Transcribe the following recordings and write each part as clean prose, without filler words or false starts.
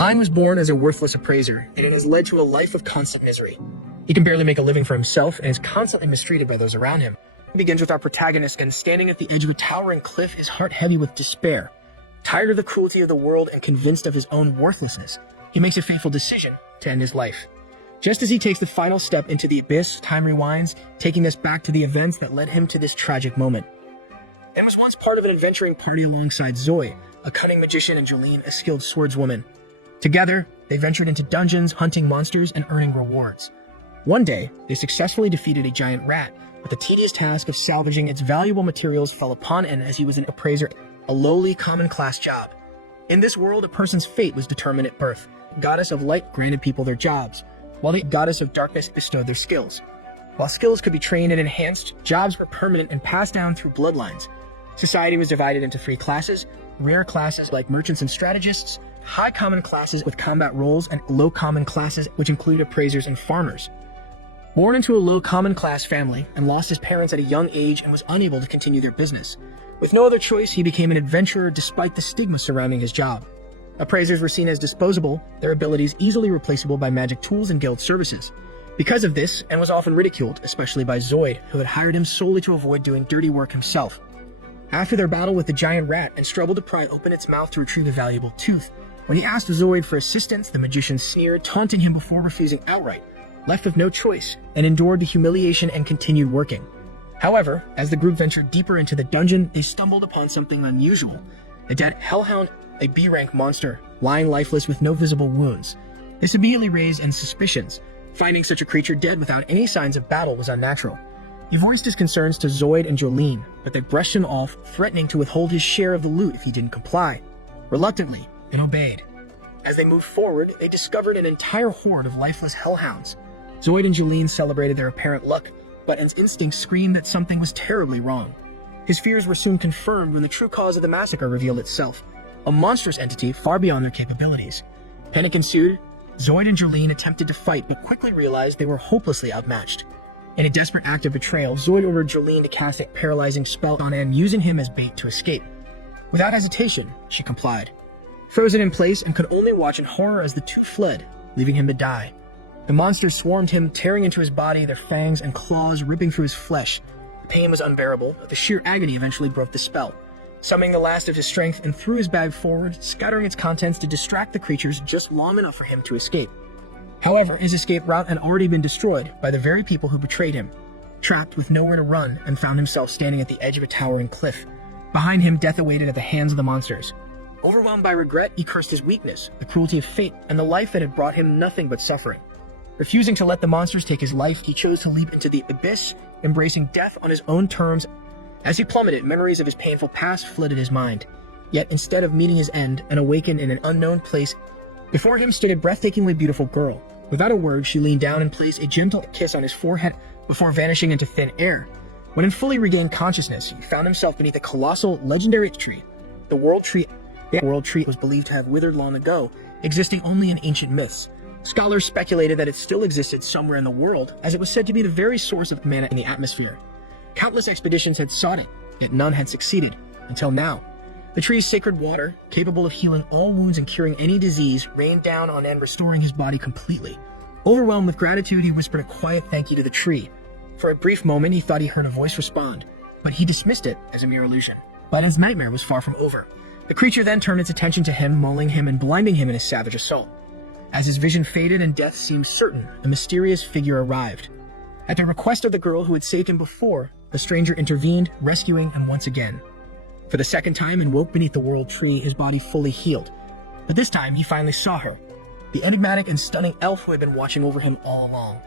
Ein was born as a worthless appraiser, and it has led to a life of constant misery. He can barely make a living for himself and is constantly mistreated by those around him. It begins with our protagonist, and standing at the edge of a towering cliff, his heart heavy with despair. Tired of the cruelty of the world and convinced of his own worthlessness, he makes a fateful decision to end his life. Just as he takes the final step into the abyss, time rewinds, taking us back to the events that led him to this tragic moment. Ein was once part of an adventuring party alongside Zoe, a cunning magician, and Jolene, a skilled swordswoman. Together, they ventured into dungeons, hunting monsters, and earning rewards. One day, they successfully defeated a giant rat, but the tedious task of salvaging its valuable materials fell upon Ein as he was an appraiser, a lowly, common-class job. In this world, a person's fate was determined at birth. The goddess of light granted people their jobs, while the goddess of darkness bestowed their skills. While skills could be trained and enhanced, jobs were permanent and passed down through bloodlines. Society was divided into three classes: rare classes like merchants and strategists, high common classes with combat roles, and low common classes, which included appraisers and farmers. Born into a low common class family and lost his parents at a young age and was unable to continue their business. With no other choice, he became an adventurer despite the stigma surrounding his job. Appraisers were seen as disposable, their abilities easily replaceable by magic tools and guild services. Because of this, Ein was often ridiculed, especially by Zoid, who had hired him solely to avoid doing dirty work himself. After their battle with the giant rat, Ein struggled to pry open its mouth to retrieve a valuable tooth. When he asked Zoid for assistance, the magician sneered, taunting him before refusing outright. Left with no choice, Ein endured the humiliation and continued working. However, as the group ventured deeper into the dungeon, they stumbled upon something unusual: a dead hellhound, a B-rank monster, lying lifeless with no visible wounds. This immediately raised Ein's suspicions. Finding such a creature dead without any signs of battle was unnatural. He voiced his concerns to Zoid and Jolene, but they brushed him off, threatening to withhold his share of the loot if he didn't comply. Reluctantly, Ein obeyed. As they moved forward, they discovered an entire horde of lifeless hellhounds. Zoid and Jolene celebrated their apparent luck, but Ein's instincts screamed that something was terribly wrong. His fears were soon confirmed when the true cause of the massacre revealed itself: a monstrous entity far beyond their capabilities. Panic ensued. Zoid and Jolene attempted to fight, but quickly realized they were hopelessly outmatched. In a desperate act of betrayal, Zoid ordered Jolene to cast a paralyzing spell on Ein, using him as bait to escape. Without hesitation, she complied. Frozen in place, and could only watch in horror as the two fled, leaving him to die. The monsters swarmed him, tearing into his body, their fangs and claws ripping through his flesh. The pain was unbearable, but the sheer agony eventually broke the spell. Summoning the last of his strength, and threw his bag forward, scattering its contents to distract the creatures just long enough for him to escape. However, his escape route had already been destroyed by the very people who betrayed him. Trapped with nowhere to run, and found himself standing at the edge of a towering cliff. Behind him, death awaited at the hands of the monsters. Overwhelmed by regret, he cursed his weakness, the cruelty of fate, and the life that had brought him nothing but suffering. Refusing to let the monsters take his life, he chose to leap into the abyss, embracing death on his own terms. As he plummeted, memories of his painful past flooded his mind. Yet instead of meeting his end and awakened in an unknown place, before him stood a breathtakingly beautiful girl. Without a word, she leaned down and placed a gentle kiss on his forehead before vanishing into thin air. When Ein fully regained consciousness, he found himself beneath a colossal, legendary tree. The World Tree was believed to have withered long ago, existing only in ancient myths. Scholars speculated that it still existed somewhere in the world, as it was said to be the very source of mana in the atmosphere. Countless expeditions had sought it, yet none had succeeded, until now. The tree's sacred water, capable of healing all wounds and curing any disease, rained down on Ein, restoring his body completely. Overwhelmed with gratitude, he whispered a quiet thank you to the tree. For a brief moment, he thought he heard a voice respond, but he dismissed it as a mere illusion. But Ein's nightmare was far from over. The creature then turned its attention to him, mauling him and blinding him in a savage assault. As his vision faded and death seemed certain, a mysterious figure arrived. At the request of the girl who had saved him before, the stranger intervened, rescuing him once again. For the second time, Ein woke beneath the World Tree, his body fully healed. But this time, he finally saw her, the enigmatic and stunning elf who had been watching over him all along.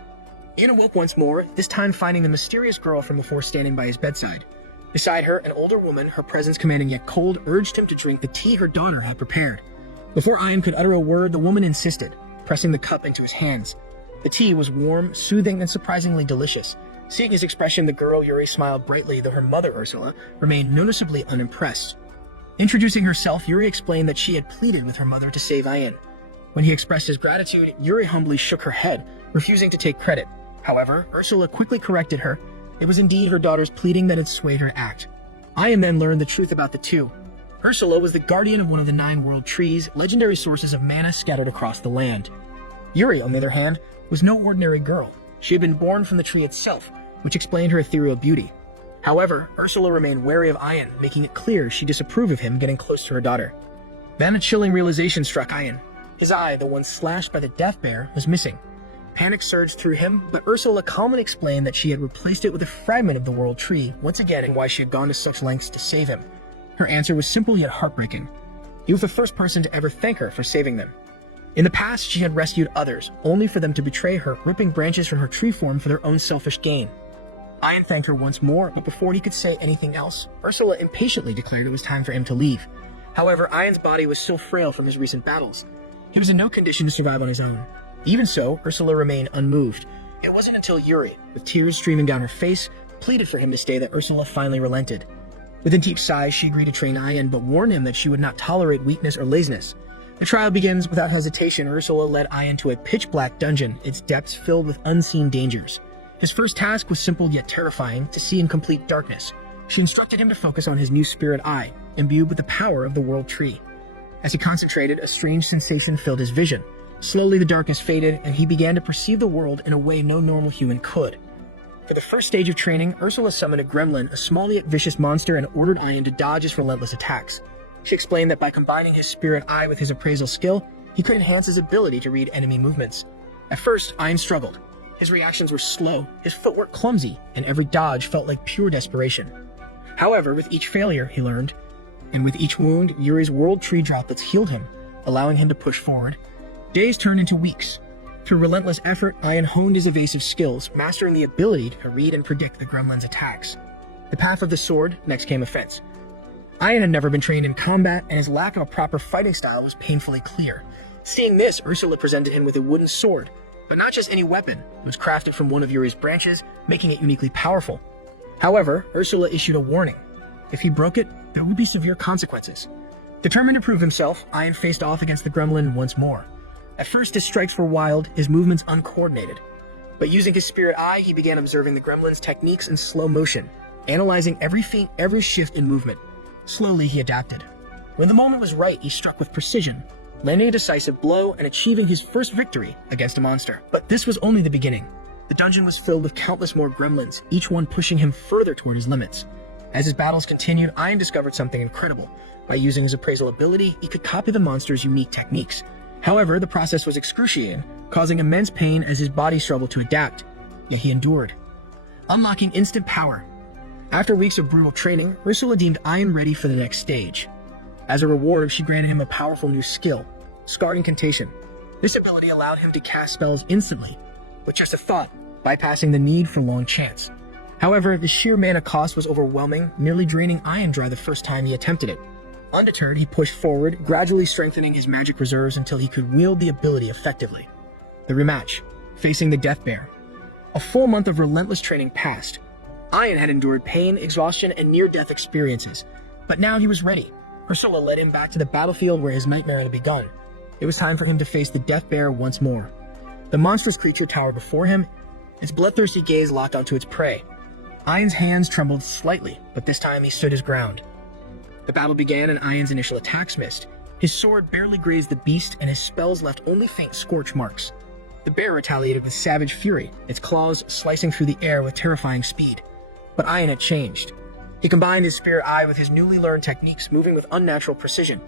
Ein awoke once more, this time finding the mysterious girl from before standing by his bedside. Beside her, an older woman, her presence commanding yet cold, urged him to drink the tea her daughter had prepared. Before Ein could utter a word, the woman insisted, pressing the cup into his hands. The tea was warm, soothing, and surprisingly delicious. Seeing his expression, the girl Yuri smiled brightly, though her mother, Ursula, remained noticeably unimpressed. Introducing herself, Yuri explained that she had pleaded with her mother to save Ein. When he expressed his gratitude, Yuri humbly shook her head, refusing to take credit. However, Ursula quickly corrected her. It was indeed her daughter's pleading that had swayed her to act. Ein then learned the truth about the two. Ursula was the guardian of one of the 9 world trees, legendary sources of mana scattered across the land. Yuri, on the other hand, was no ordinary girl. She had been born from the tree itself, which explained her ethereal beauty. However, Ursula remained wary of Ian, making it clear she disapproved of him getting close to her daughter. Then a chilling realization struck Ian. His eye, the one slashed by the death bear, was missing. Panic surged through him, but Ursula calmly explained that she had replaced it with a fragment of the world tree, once again, and why she had gone to such lengths to save him. Her answer was simple yet heartbreaking. He was the first person to ever thank her for saving them. In the past, she had rescued others, only for them to betray her, ripping branches from her tree form for their own selfish gain. Ian thanked her once more, but before he could say anything else, Ursula impatiently declared it was time for him to leave. However, Ian's body was still frail from his recent battles. He was in no condition to survive on his own. Even so, Ursula remained unmoved. It wasn't until Yuri, with tears streaming down her face, pleaded for him to stay that Ursula finally relented. With a deep sigh, she agreed to train Ian, but warned him that she would not tolerate weakness or laziness. The trial begins. Without hesitation, Ursula led Ian to a pitch-black dungeon, its depths filled with unseen dangers. His first task was simple yet terrifying: to see in complete darkness. She instructed him to focus on his new spirit eye, imbued with the power of the world tree. As he concentrated, a strange sensation filled his vision. Slowly the darkness faded, and he began to perceive the world in a way no normal human could. For the first stage of training, Ursula summoned a gremlin, a small yet vicious monster, and ordered Ian to dodge his relentless attacks. She explained that by combining his spirit eye with his appraisal skill, he could enhance his ability to read enemy movements. At first, Ian struggled. His reactions were slow, his footwork clumsy, and every dodge felt like pure desperation. However, with each failure, he learned, and with each wound, Yuri's world tree droplets healed him, allowing him to push forward. Days turned into weeks. Through relentless effort, Ian honed his evasive skills, mastering the ability to read and predict the gremlin's attacks. The path of the sword, next came a fence. Ian had never been trained in combat, and his lack of a proper fighting style was painfully clear. Seeing this, Ursula presented him with a wooden sword, but not just any weapon. It was crafted from one of Yuri's branches, making it uniquely powerful. However, Ursula issued a warning. If he broke it, there would be severe consequences. Determined to prove himself, Ian faced off against the gremlin once more. At first, his strikes were wild, his movements uncoordinated. But using his spirit eye, he began observing the gremlin's techniques in slow motion, analyzing every feint, every shift in movement. Slowly, he adapted. When the moment was right, he struck with precision, landing a decisive blow and achieving his first victory against a monster. But this was only the beginning. The dungeon was filled with countless more gremlins, each one pushing him further toward his limits. As his battles continued, Ian discovered something incredible. By using his appraisal ability, he could copy the monster's unique techniques. However, the process was excruciating, causing immense pain as his body struggled to adapt. Yet he endured, unlocking instant power. After weeks of brutal training, Ursula deemed Ian ready for the next stage. As a reward, she granted him a powerful new skill, Scar Incantation. This ability allowed him to cast spells instantly, with just a thought, bypassing the need for long chants. However, the sheer mana cost was overwhelming, nearly draining Ian dry the first time he attempted it. Undeterred, he pushed forward, gradually strengthening his magic reserves until he could wield the ability effectively. The rematch, facing the Death Bear. A full month of relentless training passed. Ian had endured pain, exhaustion, and near-death experiences, but now he was ready. Ursula led him back to the battlefield where his nightmare had begun. It was time for him to face the Death Bear once more. The monstrous creature towered before him, its bloodthirsty gaze locked onto its prey. Ian's hands trembled slightly, but this time he stood his ground. The battle began and Ian's initial attacks missed. His sword barely grazed the beast and his spells left only faint scorch marks. The bear retaliated with savage fury, its claws slicing through the air with terrifying speed. But Ian had changed. He combined his spirit eye with his newly learned techniques, moving with unnatural precision.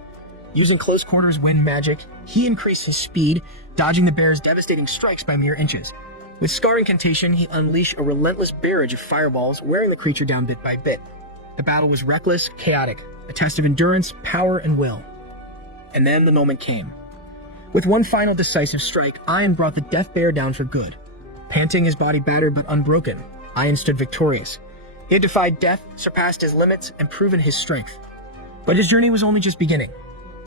Using close quarters wind magic, he increased his speed, dodging the bear's devastating strikes by mere inches. With Scar Incantation, he unleashed a relentless barrage of fireballs, wearing the creature down bit by bit. The battle was reckless, chaotic, a test of endurance, power, and will. And then the moment came. With one final decisive strike, Ian brought the Death Bear down for good. Panting, his body battered but unbroken, Ian stood victorious. He had defied death, surpassed his limits, and proven his strength. But his journey was only just beginning.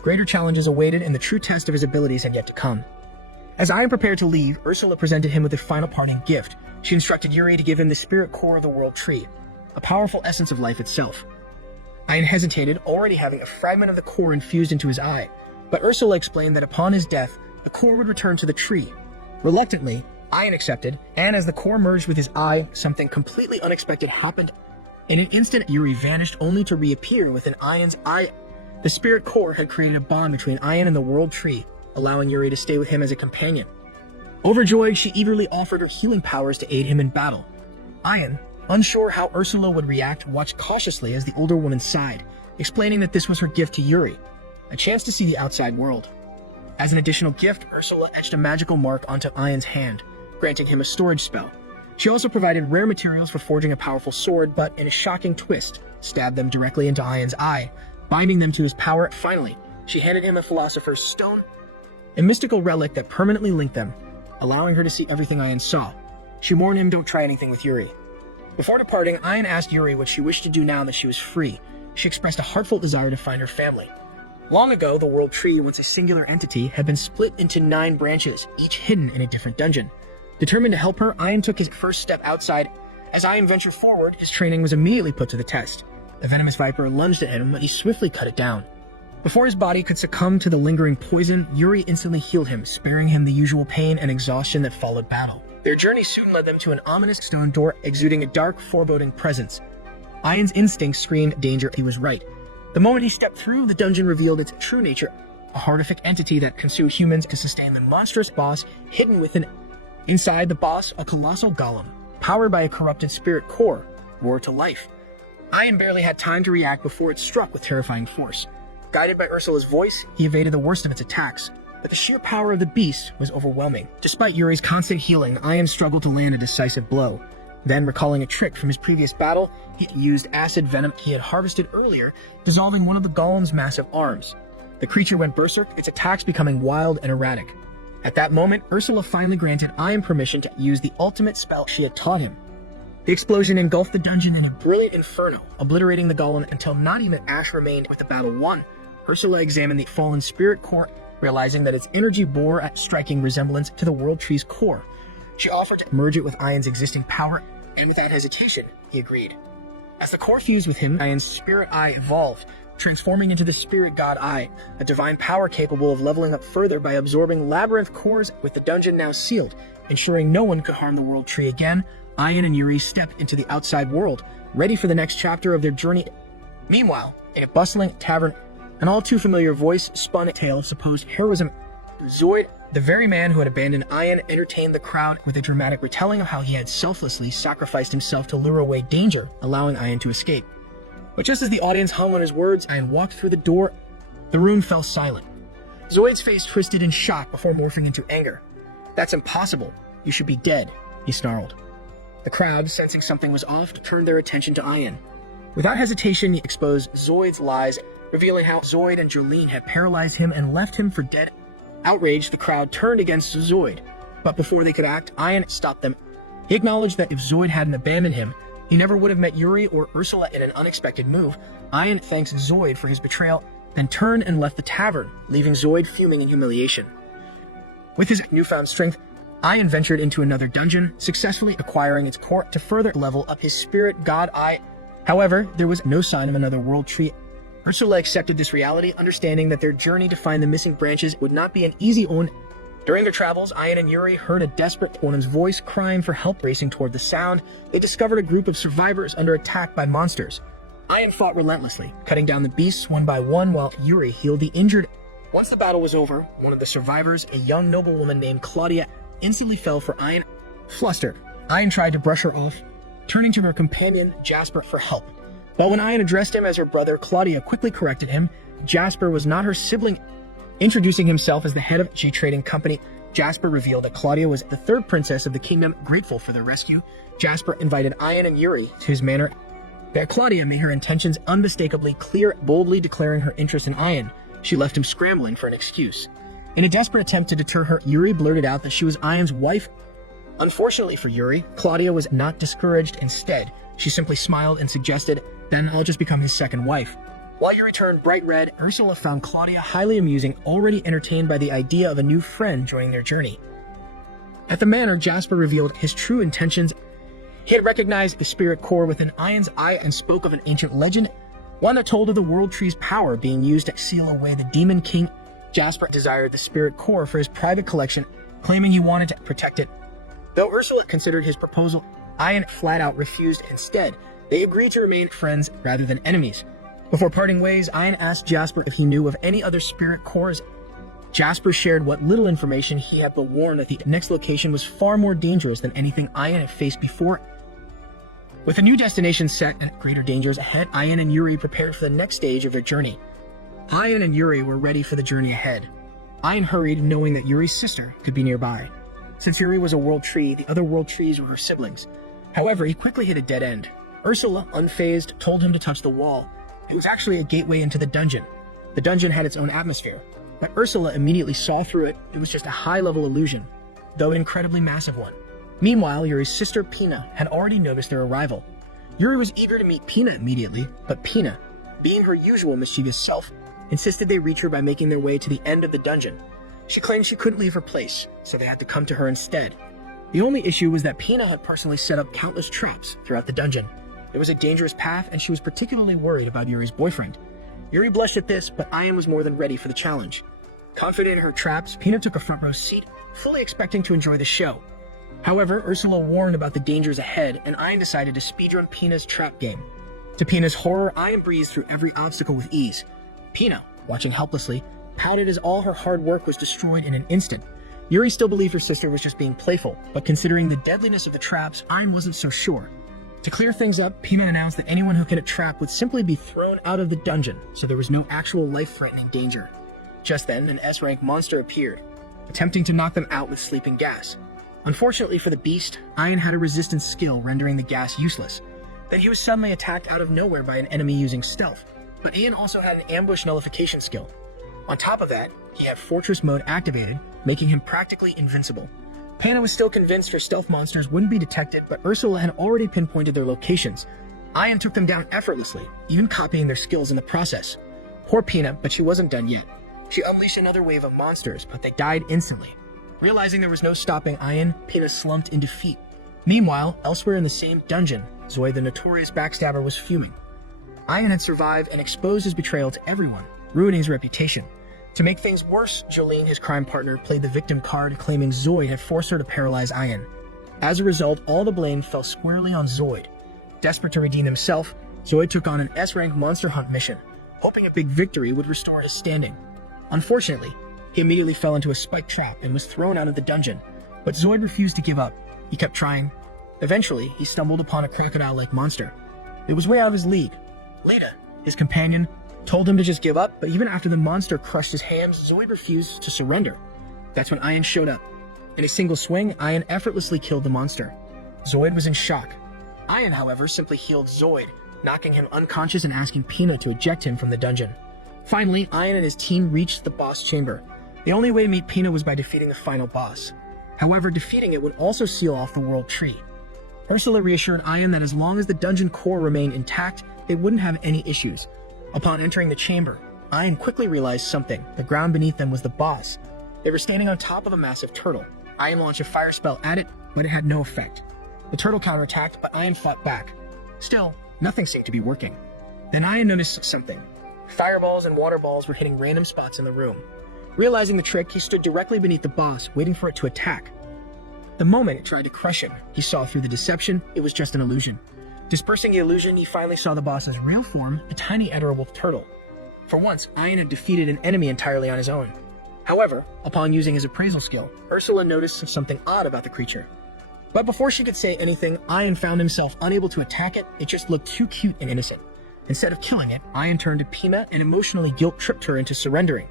Greater challenges awaited, and the true test of his abilities had yet to come. As Ian prepared to leave, Ursula presented him with a final parting gift. She instructed Yuri to give him the spirit core of the world tree, a powerful essence of life itself. Ian hesitated, already having a fragment of the core infused into his eye, but Ursula explained that upon his death, the core would return to the tree. Reluctantly, Ian accepted, and as the core merged with his eye, something completely unexpected happened. In an instant, Yuri vanished only to reappear within Ian's eye. The spirit core had created a bond between Ian and the World Tree, allowing Yuri to stay with him as a companion. Overjoyed, she eagerly offered her healing powers to aid him in battle. Ian, unsure how Ursula would react, watched cautiously as the older woman sighed, explaining that this was her gift to Yuri, a chance to see the outside world. As an additional gift, Ursula etched a magical mark onto Ian's hand, granting him a storage spell. She also provided rare materials for forging a powerful sword, but in a shocking twist, stabbed them directly into Ian's eye, binding them to his power. Finally, she handed him a Philosopher's Stone, a mystical relic that permanently linked them, allowing her to see everything Ian saw. She warned him, don't try anything with Yuri. Before departing, Ian asked Yuri what she wished to do now that she was free. She expressed a heartfelt desire to find her family. Long ago, the World Tree, once a singular entity, had been split into 9 branches, each hidden in a different dungeon. Determined to help her, Ian took his first step outside. As Ian ventured forward, his training was immediately put to the test. The venomous viper lunged at him, but he swiftly cut it down. Before his body could succumb to the lingering poison, Yuri instantly healed him, sparing him the usual pain and exhaustion that followed battle. Their journey soon led them to an ominous stone door exuding a dark, foreboding presence. Ian's instincts screamed danger. He was right. The moment he stepped through, the dungeon revealed its true nature, a horrific entity that consumed humans to sustain the monstrous boss hidden within. Inside the boss, a colossal golem, powered by a corrupted spirit core, roared to life. Ian barely had time to react before it struck with terrifying force. Guided by Ursula's voice, he evaded the worst of its attacks, but the sheer power of the beast was overwhelming. Despite Yuri's constant healing, Ian struggled to land a decisive blow. Then, recalling a trick from his previous battle, he used acid venom he had harvested earlier, dissolving one of the golem's massive arms. The creature went berserk, its attacks becoming wild and erratic. At that moment, Ursula finally granted Ian permission to use the ultimate spell she had taught him. The explosion engulfed the dungeon in a brilliant inferno, obliterating the golem until not even ash remained. With the battle won, Ursula examined the fallen spirit core, realizing that its energy bore a striking resemblance to the World Tree's core. She offered to merge it with Ian's existing power, and without hesitation, he agreed. As the core fused with him, Ian's spirit eye evolved, transforming into the spirit god eye, a divine power capable of leveling up further by absorbing labyrinth cores. With the dungeon now sealed, ensuring no one could harm the World Tree again, Ian and Yuri stepped into the outside world, ready for the next chapter of their journey. Meanwhile, in a bustling tavern, an all-too-familiar voice spun a tale of supposed heroism. Zoid, the very man who had abandoned Ian, entertained the crowd with a dramatic retelling of how he had selflessly sacrificed himself to lure away danger, allowing Ian to escape. But just as the audience hung on his words, Ian walked through the door. The room fell silent. Zoid's face twisted in shock before morphing into anger. "That's impossible. You should be dead," he snarled. The crowd, sensing something was off, turned their attention to Ian. Without hesitation, he exposed Zoid's lies, revealing how Zoid and Jolene had paralyzed him and left him for dead. Outraged, the crowd turned against Zoid, but before they could act, Ian stopped them. He acknowledged that if Zoid hadn't abandoned him, he never would have met Yuri or Ursula. In an unexpected move, Ian thanks Zoid for his betrayal, then turned and left the tavern, leaving Zoid fuming in humiliation. With his newfound strength, Ian ventured into another dungeon, successfully acquiring its core to further level up his spirit god eye. However, there was no sign of another World Tree. Ursula accepted this reality, understanding that their journey to find the missing branches would not be an easy one. During their travels, Ian and Yuri heard a desperate woman's voice crying for help. Racing toward the sound, they discovered a group of survivors under attack by monsters. Ian fought relentlessly, cutting down the beasts one by one while Yuri healed the injured. Once the battle was over, one of the survivors, a young noblewoman named Claudia, instantly fell for Ian. Flustered, Ian tried to brush her off, turning to her companion, Jasper, for help. But when Ian addressed him as her brother, Claudia quickly corrected him. Jasper was not her sibling. Introducing himself as the head of G Trading Company, Jasper revealed that Claudia was the third princess of the kingdom. Grateful for their rescue, Jasper invited Ian and Yuri to his manor. There, Claudia made her intentions unmistakably clear, boldly declaring her interest in Ian. She left him scrambling for an excuse. In a desperate attempt to deter her, Yuri blurted out that she was Ian's wife. Unfortunately for Yuri, Claudia was not discouraged. Instead, she simply smiled and suggested, "Then I'll just become his second wife." While Yuri turned bright red, Ursula found Claudia highly amusing, already entertained by the idea of a new friend joining their journey. At the manor, Jasper revealed his true intentions. He had recognized the spirit core within Ian's eye and spoke of an ancient legend, one that told of the World Tree's power being used to seal away the Demon King. Jasper desired the spirit core for his private collection, claiming he wanted to protect it. Though Ursula considered his proposal, Ian flat out refused. Instead, they agreed to remain friends rather than enemies. Before parting ways, Ian asked Jasper if he knew of any other spirit cores. Jasper shared what little information he had, but warned that the next location was far more dangerous than anything Ian had faced before. With a new destination set and greater dangers ahead, Ian and Yuri prepared for the next stage of their journey. Ian and Yuri were ready for the journey ahead. Ian hurried, knowing that Yuri's sister could be nearby. Since Yuri was a world tree, the other world trees were her siblings. However, he quickly hit a dead end. Ursula, unfazed, told him to touch the wall. It was actually a gateway into the dungeon. The dungeon had its own atmosphere, but Ursula immediately saw through it. It was just a high-level illusion, though an incredibly massive one. Meanwhile, Yuri's sister Pina had already noticed their arrival. Yuri was eager to meet Pina immediately, but Pina, being her usual mischievous self, insisted they reach her by making their way to the end of the dungeon. She claimed she couldn't leave her place, so they had to come to her instead. The only issue was that Pina had personally set up countless traps throughout the dungeon. It was a dangerous path, and she was particularly worried about Yuri's boyfriend. Yuri blushed at this, but Ian was more than ready for the challenge. Confident in her traps, Pina took a front row seat, fully expecting to enjoy the show. However, Ursula warned about the dangers ahead, and Ian decided to speedrun Pina's trap game. To Pina's horror, Ian breezed through every obstacle with ease. Pina, watching helplessly, pouted as all her hard work was destroyed in an instant. Yuri still believed her sister was just being playful, but considering the deadliness of the traps, Ian wasn't so sure. To clear things up, Pina announced that anyone who hit a trap would simply be thrown out of the dungeon, so there was no actual life-threatening danger. Just then, an S-rank monster appeared, attempting to knock them out with sleeping gas. Unfortunately for the beast, Ian had a resistance skill rendering the gas useless. Then he was suddenly attacked out of nowhere by an enemy using stealth, but Ian also had an ambush nullification skill. On top of that, he had Fortress mode activated, making him practically invincible. Pina was still convinced her stealth monsters wouldn't be detected, but Ursula had already pinpointed their locations. Ian took them down effortlessly, even copying their skills in the process. Poor Pina, but she wasn't done yet. She unleashed another wave of monsters, but they died instantly. Realizing there was no stopping Ian, Pina slumped in defeat. Meanwhile, elsewhere in the same dungeon, Zoe the notorious backstabber was fuming. Ian had survived and exposed his betrayal to everyone, ruining his reputation. To make things worse, Jolene, his crime partner, played the victim card, claiming Zoid had forced her to paralyze Ian. As a result, all the blame fell squarely on Zoid. Desperate to redeem himself, Zoid took on an S-rank monster hunt mission, hoping a big victory would restore his standing. Unfortunately, he immediately fell into a spike trap and was thrown out of the dungeon, but Zoid refused to give up. He kept trying. Eventually, he stumbled upon a crocodile-like monster. It was way out of his league. Leda, his companion, told him to just give up, but even after the monster crushed his hams, Zoid refused to surrender. That's when Ian showed up. In a single swing, Ian effortlessly killed the monster. Zoid was in shock. Ian, however, simply healed Zoid, knocking him unconscious and asking Pina to eject him from the dungeon. Finally, Ian and his team reached the boss chamber. The only way to meet Pina was by defeating the final boss. However, defeating it would also seal off the world tree. Ursula reassured Ian that as long as the dungeon core remained intact, they wouldn't have any issues. Upon entering the chamber, Ian quickly realized something. The ground beneath them was the boss. They were standing on top of a massive turtle. Ian launched a fire spell at it, but it had no effect. The turtle counterattacked, but Ian fought back. Still, nothing seemed to be working. Then Ian noticed something. Fireballs and water balls were hitting random spots in the room. Realizing the trick, he stood directly beneath the boss, waiting for it to attack. The moment it tried to crush him, he saw through the deception it was just an illusion. Dispersing the illusion, he finally saw the boss's real form, a tiny Etterwolf turtle. For once, Ian had defeated an enemy entirely on his own. However, upon using his appraisal skill, Ursula noticed something odd about the creature. But before she could say anything, Ian found himself unable to attack it. It just looked too cute and innocent. Instead of killing it, Ian turned to Pina and emotionally guilt-tripped her into surrendering.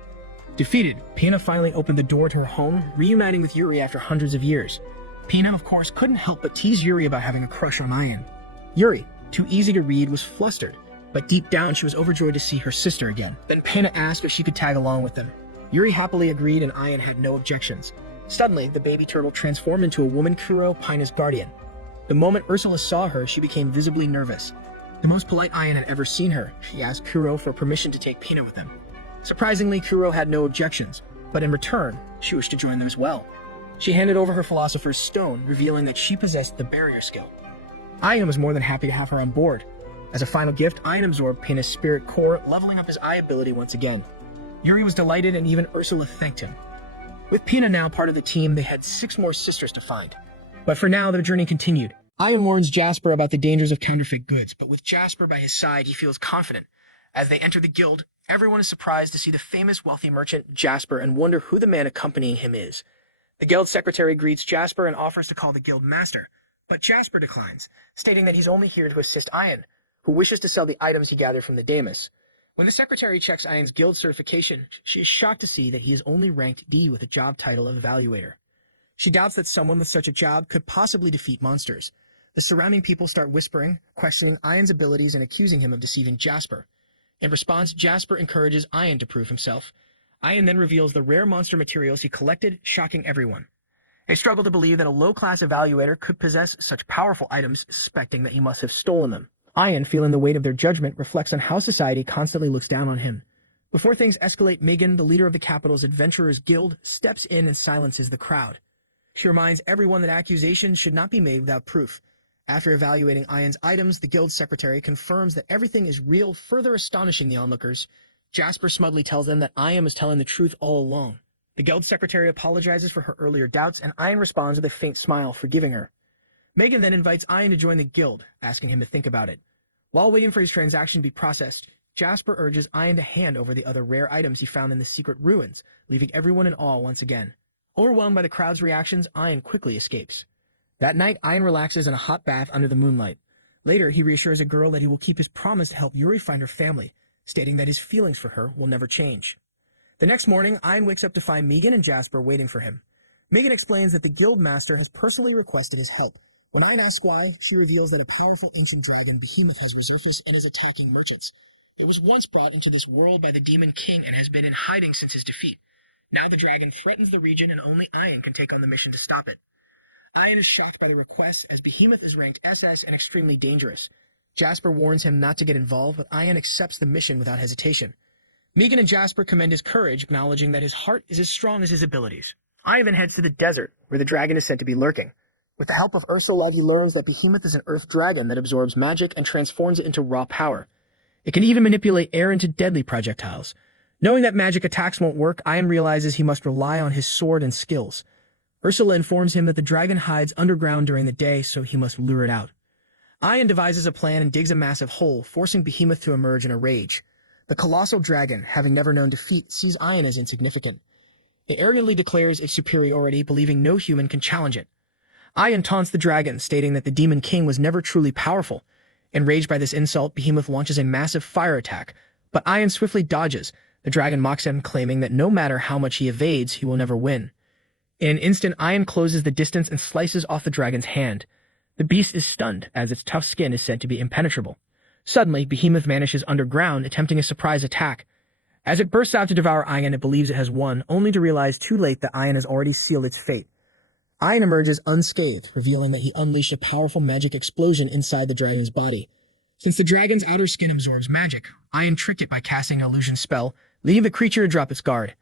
Defeated, Pina finally opened the door to her home, reuniting with Yuri after hundreds of years. Pina, of course, couldn't help but tease Yuri about having a crush on Ian. Yuri, too easy to read, was flustered, but deep down she was overjoyed to see her sister again. Then Pina asked if she could tag along with them. Yuri happily agreed and Ian had no objections. Suddenly, the baby turtle transformed into a woman Kuro, Pina's guardian. The moment Ursula saw her, she became visibly nervous. The most polite Ian had ever seen her, she asked Kuro for permission to take Pina with them. Surprisingly, Kuro had no objections, but in return, she wished to join them as well. She handed over her Philosopher's Stone, revealing that she possessed the barrier skill. Ian was more than happy to have her on board. As a final gift, Ian absorbed Pina's spirit core, leveling up his eye ability once again. Yuri was delighted and even Ursula thanked him. With Pina now part of the team, they had 6 more sisters to find. But for now, their journey continued. Ian warns Jasper about the dangers of counterfeit goods, but with Jasper by his side, he feels confident. As they enter the guild, everyone is surprised to see the famous wealthy merchant Jasper and wonder who the man accompanying him is. The guild secretary greets Jasper and offers to call the guild master, but Jasper declines, stating that he's only here to assist Ian, who wishes to sell the items he gathered from the Damus. When the secretary checks Ian's guild certification, she is shocked to see that he is only ranked D with a job title of evaluator. She doubts that someone with such a job could possibly defeat monsters. The surrounding people start whispering, questioning Ian's abilities and accusing him of deceiving Jasper. In response, Jasper encourages Ian to prove himself. Ian then reveals the rare monster materials he collected, shocking everyone. They struggle to believe that a low-class evaluator could possess such powerful items, suspecting that he must have stolen them. Ian, feeling the weight of their judgment, reflects on how society constantly looks down on him. Before things escalate, Megan, the leader of the capital's Adventurers Guild, steps in and silences the crowd. She reminds everyone that accusations should not be made without proof. After evaluating Ian's items, the guild secretary confirms that everything is real, further astonishing the onlookers. Jasper smugly tells them that Ian was telling the truth all along. The guild secretary apologizes for her earlier doubts, and Ian responds with a faint smile, forgiving her. Megan then invites Ian to join the guild, asking him to think about it. While waiting for his transaction to be processed, Jasper urges Ian to hand over the other rare items he found in the secret ruins, leaving everyone in awe once again. Overwhelmed by the crowd's reactions, Ian quickly escapes. That night, Ian relaxes in a hot bath under the moonlight. Later, he reassures a girl that he will keep his promise to help Yuri find her family, stating that his feelings for her will never change. The next morning, Ian wakes up to find Megan and Jasper waiting for him. Megan explains that the guild master has personally requested his help. When Ian asks why, she reveals that a powerful ancient dragon, Behemoth, has resurfaced and is attacking merchants. It was once brought into this world by the Demon King and has been in hiding since his defeat. Now the dragon threatens the region and only Ian can take on the mission to stop it. Ian is shocked by the request as Behemoth is ranked SS and extremely dangerous. Jasper warns him not to get involved, but Ian accepts the mission without hesitation. Megan and Jasper commend his courage, acknowledging that his heart is as strong as his abilities. Ian then heads to the desert, where the dragon is said to be lurking. With the help of Ursula, he learns that Behemoth is an earth dragon that absorbs magic and transforms it into raw power. It can even manipulate air into deadly projectiles. Knowing that magic attacks won't work, Ian realizes he must rely on his sword and skills. Ursula informs him that the dragon hides underground during the day, so he must lure it out. Ian devises a plan and digs a massive hole, forcing Behemoth to emerge in a rage. The colossal dragon, having never known defeat, sees Ian as insignificant. It arrogantly declares its superiority, believing no human can challenge it. Ian taunts the dragon, stating that the Demon King was never truly powerful. Enraged by this insult, Behemoth launches a massive fire attack, but Ian swiftly dodges. The dragon mocks him, claiming that no matter how much he evades, he will never win. In an instant, Ian closes the distance and slices off the dragon's hand. The beast is stunned, as its tough skin is said to be impenetrable. Suddenly, Behemoth vanishes underground, attempting a surprise attack. As it bursts out to devour Ian, it believes it has won, only to realize too late that Ian has already sealed its fate. Ian emerges unscathed, revealing that he unleashed a powerful magic explosion inside the dragon's body. Since the dragon's outer skin absorbs magic, Ian tricked it by casting an illusion spell, leaving the creature to drop its guard.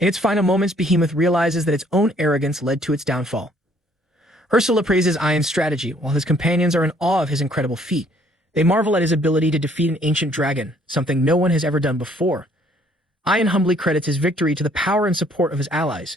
In its final moments, Behemoth realizes that its own arrogance led to its downfall. Ursula praises Ian's strategy, while his companions are in awe of his incredible feat. They marvel at his ability to defeat an ancient dragon, something no one has ever done before. Ian humbly credits his victory to the power and support of his allies.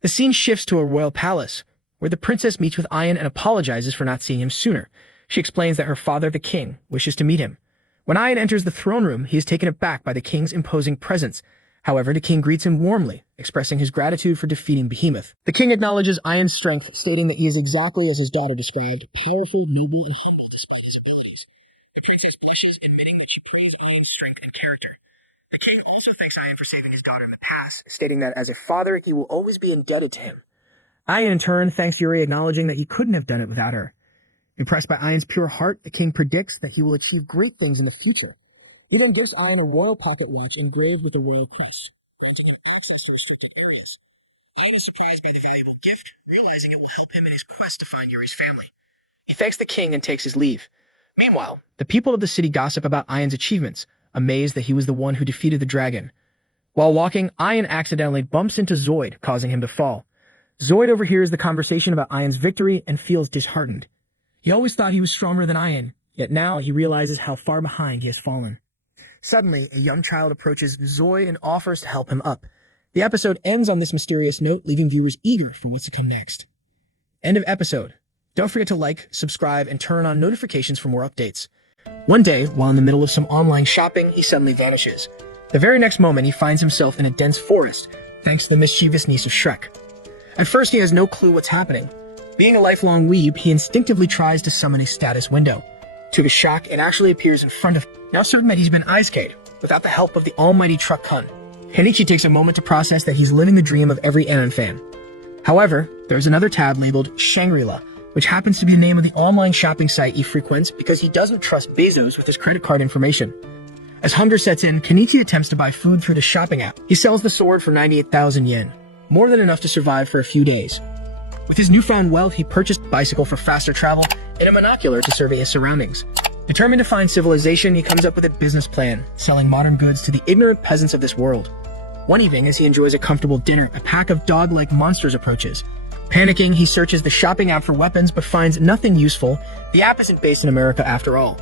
The scene shifts to a royal palace, where the princess meets with Ian and apologizes for not seeing him sooner. She explains that her father, the king, wishes to meet him. When Ian enters the throne room, he is taken aback by the king's imposing presence. However, the king greets him warmly, expressing his gratitude for defeating Behemoth. The king acknowledges Ian's strength, stating that he is exactly as his daughter described, powerful, noble, and humble despite his abilities. The princess blushes, admitting that she praised Ian's strength and character. The king also thanks Ian for saving his daughter in the past, stating that as a father, he will always be indebted to him. Ian, in turn, thanks Yuri, acknowledging that he couldn't have done it without her. Impressed by Ian's pure heart, the king predicts that he will achieve great things in the future. He then gives Ian a royal pocket watch engraved with a royal crest, granting him access to restricted areas. Ian is surprised by the valuable gift, realizing it will help him in his quest to find Yuri's family. He thanks the king and takes his leave. Meanwhile, the people of the city gossip about Ian's achievements, amazed that he was the one who defeated the dragon. While walking, Ian accidentally bumps into Zoid, causing him to fall. Zoid overhears the conversation about Ian's victory and feels disheartened. He always thought he was stronger than Ian, yet now he realizes how far behind he has fallen. Suddenly, a young child approaches Zoid and offers to help him up. The episode ends on this mysterious note, leaving viewers eager for what's to come next. End of episode. Don't forget to like, subscribe, and turn on notifications for more updates. One day, while in the middle of some online shopping, he suddenly vanishes. The very next moment, he finds himself in a dense forest, thanks to the mischievous niece of Shrek. At first, he has no clue what's happening. Being a lifelong weeb, he instinctively tries to summon a status window. To his shock, it actually appears in front of him, now certain that he's been ice-cade, without the help of the almighty Truck Kun. Kenichi takes a moment to process that he's living the dream of every anime fan. However, there's another tab labeled Shangri-La, which happens to be the name of the online shopping site he frequents because he doesn't trust Bezos with his credit card information. As hunger sets in, Kenichi attempts to buy food through the shopping app. He sells the sword for 98,000 yen, more than enough to survive for a few days. With his newfound wealth, he purchased a bicycle for faster travel and a monocular to survey his surroundings. Determined to find civilization, he comes up with a business plan, selling modern goods to the ignorant peasants of this world. One evening, as he enjoys a comfortable dinner, a pack of dog-like monsters approaches. Panicking, he searches the shopping app for weapons but finds nothing useful. The app isn't based in America after all.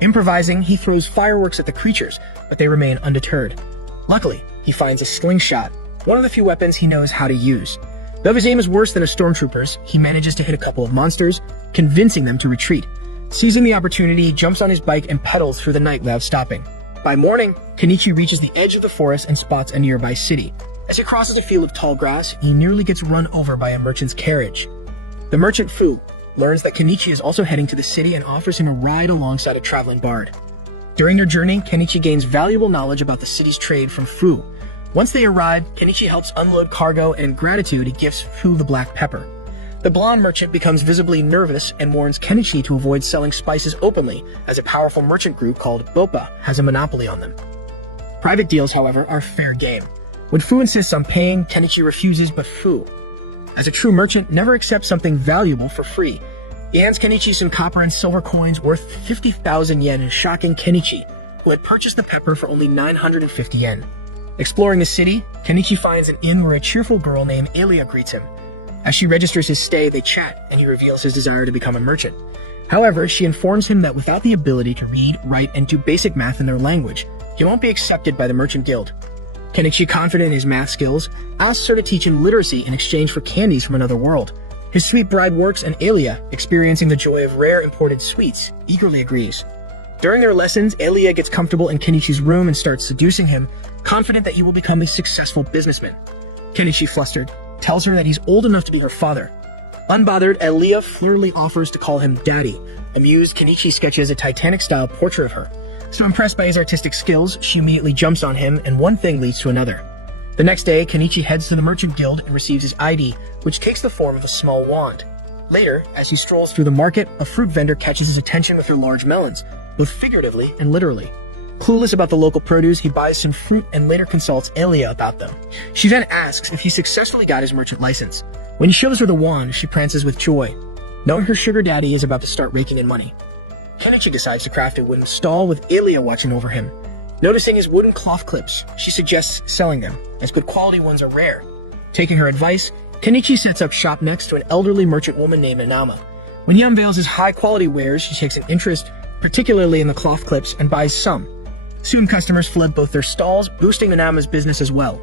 Improvising, he throws fireworks at the creatures, but they remain undeterred. Luckily, he finds a slingshot, one of the few weapons he knows how to use. Though his aim is worse than a stormtrooper's, he manages to hit a couple of monsters, convincing them to retreat. Seizing the opportunity, he jumps on his bike and pedals through the night without stopping. By morning, Kenichi reaches the edge of the forest and spots a nearby city. As he crosses a field of tall grass, he nearly gets run over by a merchant's carriage. The merchant Fu learns that Kenichi is also heading to the city and offers him a ride alongside a traveling bard. During their journey, Kenichi gains valuable knowledge about the city's trade from Fu. Once they arrive, Kenichi helps unload cargo, and in gratitude, he gives Fu the black pepper. The blonde merchant becomes visibly nervous and warns Kenichi to avoid selling spices openly, as a powerful merchant group called Boppa has a monopoly on them. Private deals, however, are fair game. When Fu insists on paying, Kenichi refuses, but Fu, as a true merchant, never accepts something valuable for free. He hands Kenichi some copper and silver coins worth 50,000 yen, shocking Kenichi, who had purchased the pepper for only 950 yen. Exploring the city, Kenichi finds an inn where a cheerful girl named Elia greets him. As she registers his stay, they chat, and he reveals his desire to become a merchant. However, she informs him that without the ability to read, write, and do basic math in their language, he won't be accepted by the merchant guild. Kenichi, confident in his math skills, asks her to teach him literacy in exchange for candies from another world. His sweet bride works, and Elia, experiencing the joy of rare imported sweets, eagerly agrees. During their lessons, Elia gets comfortable in Kenichi's room and starts seducing him, confident that he will become a successful businessman. Kenichi, flustered, tells her that he's old enough to be her father. Unbothered, Elia flirtily offers to call him daddy. Amused, Kenichi sketches a Titanic-style portrait of her. So impressed by his artistic skills, she immediately jumps on him, and one thing leads to another. The next day, Kenichi heads to the merchant guild and receives his ID, which takes the form of a small wand. Later, as he strolls through the market, a fruit vendor catches his attention with her large melons, both figuratively and literally. Clueless about the local produce, he buys some fruit and later consults Elia about them. She then asks if he successfully got his merchant license. When he shows her the wand, she prances with joy, knowing her sugar daddy is about to start raking in money. Kenichi decides to craft a wooden stall with Elia watching over him. Noticing his wooden cloth clips, she suggests selling them, as good quality ones are rare. Taking her advice, Kenichi sets up shop next to an elderly merchant woman named Inama. When he unveils his high-quality wares, she takes an interest, particularly in the cloth clips, and buys some. Soon customers flood both their stalls, boosting Inama's business as well.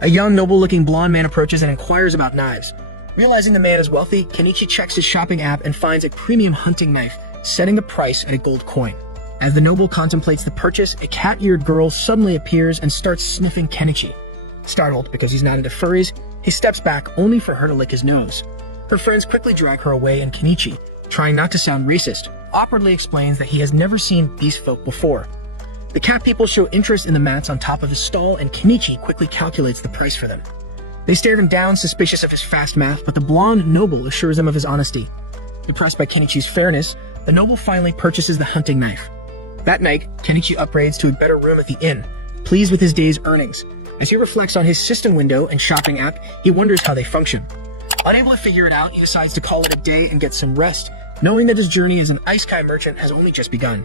A young, noble-looking blonde man approaches and inquires about knives. Realizing the man is wealthy, Kenichi checks his shopping app and finds a premium hunting knife, setting the price at a gold coin. As the noble contemplates the purchase, a cat-eared girl suddenly appears and starts sniffing Kenichi. Startled because he's not into furries, he steps back only for her to lick his nose. Her friends quickly drag her away, and Kenichi, trying not to sound racist, awkwardly explains that he has never seen beast folk before. The cat people show interest in the mats on top of his stall, and Kenichi quickly calculates the price for them. They stare him down, suspicious of his fast math, but the blonde noble assures them of his honesty. Impressed by Kenichi's fairness, the noble finally purchases the hunting knife. That night, Kenichi upgrades to a better room at the inn, pleased with his day's earnings. As he reflects on his system window and shopping app, he wonders how they function. Unable to figure it out, he decides to call it a day and get some rest, knowing that his journey as an Isekai merchant has only just begun.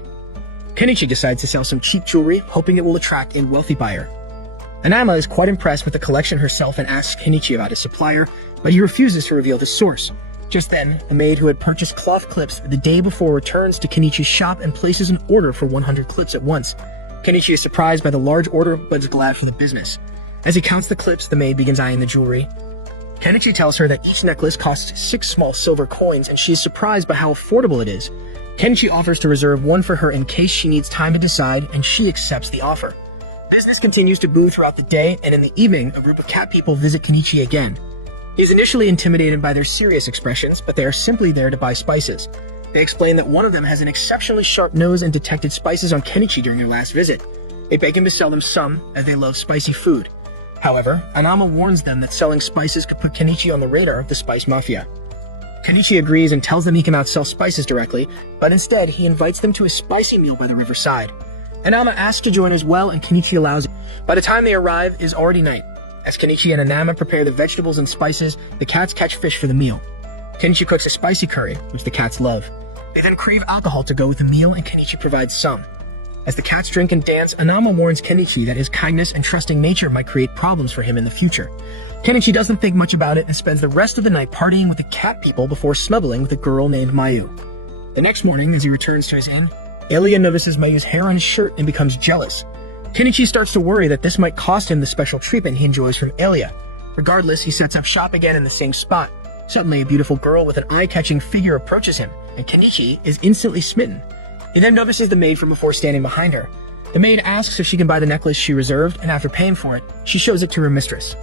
Kenichi decides to sell some cheap jewelry, hoping it will attract a wealthy buyer. Inama is quite impressed with the collection herself and asks Kenichi about his supplier, but he refuses to reveal the source. Just then, a maid who had purchased cloth clips the day before returns to Kenichi's shop and places an order for 100 clips at once. Kenichi is surprised by the large order, but is glad for the business. As he counts the clips, the maid begins eyeing the jewelry. Kenichi tells her that each necklace costs 6 small silver coins, and she is surprised by how affordable it is. Kenichi offers to reserve one for her in case she needs time to decide, and she accepts the offer. Business continues to boom throughout the day, and in the evening, a group of cat people visit Kenichi again. He is initially intimidated by their serious expressions, but they are simply there to buy spices. They explain that one of them has an exceptionally sharp nose and detected spices on Kenichi during their last visit. They beg him to sell them some, as they love spicy food. However, Anama warns them that selling spices could put Kenichi on the radar of the spice mafia. Kenichi agrees and tells them he cannot sell spices directly, but instead he invites them to a spicy meal by the riverside. Anama asks to join as well, and Kenichi allows it. By the time they arrive, it is already night. As Kenichi and Anama prepare the vegetables and spices, the cats catch fish for the meal. Kenichi cooks a spicy curry, which the cats love. They then crave alcohol to go with the meal, and Kenichi provides some. As the cats drink and dance, Anama warns Kenichi that his kindness and trusting nature might create problems for him in the future. Kenichi doesn't think much about it and spends the rest of the night partying with the cat people before snuggling with a girl named Mayu. The next morning, as he returns to his inn, Elia notices Mayu's hair on his shirt and becomes jealous. Kenichi starts to worry that this might cost him the special treatment he enjoys from Elia. Regardless, he sets up shop again in the same spot. Suddenly, a beautiful girl with an eye-catching figure approaches him, and Kenichi is instantly smitten. He then notices the maid from before standing behind her. The maid asks if she can buy the necklace she reserved, and after paying for it, she shows it to her mistress.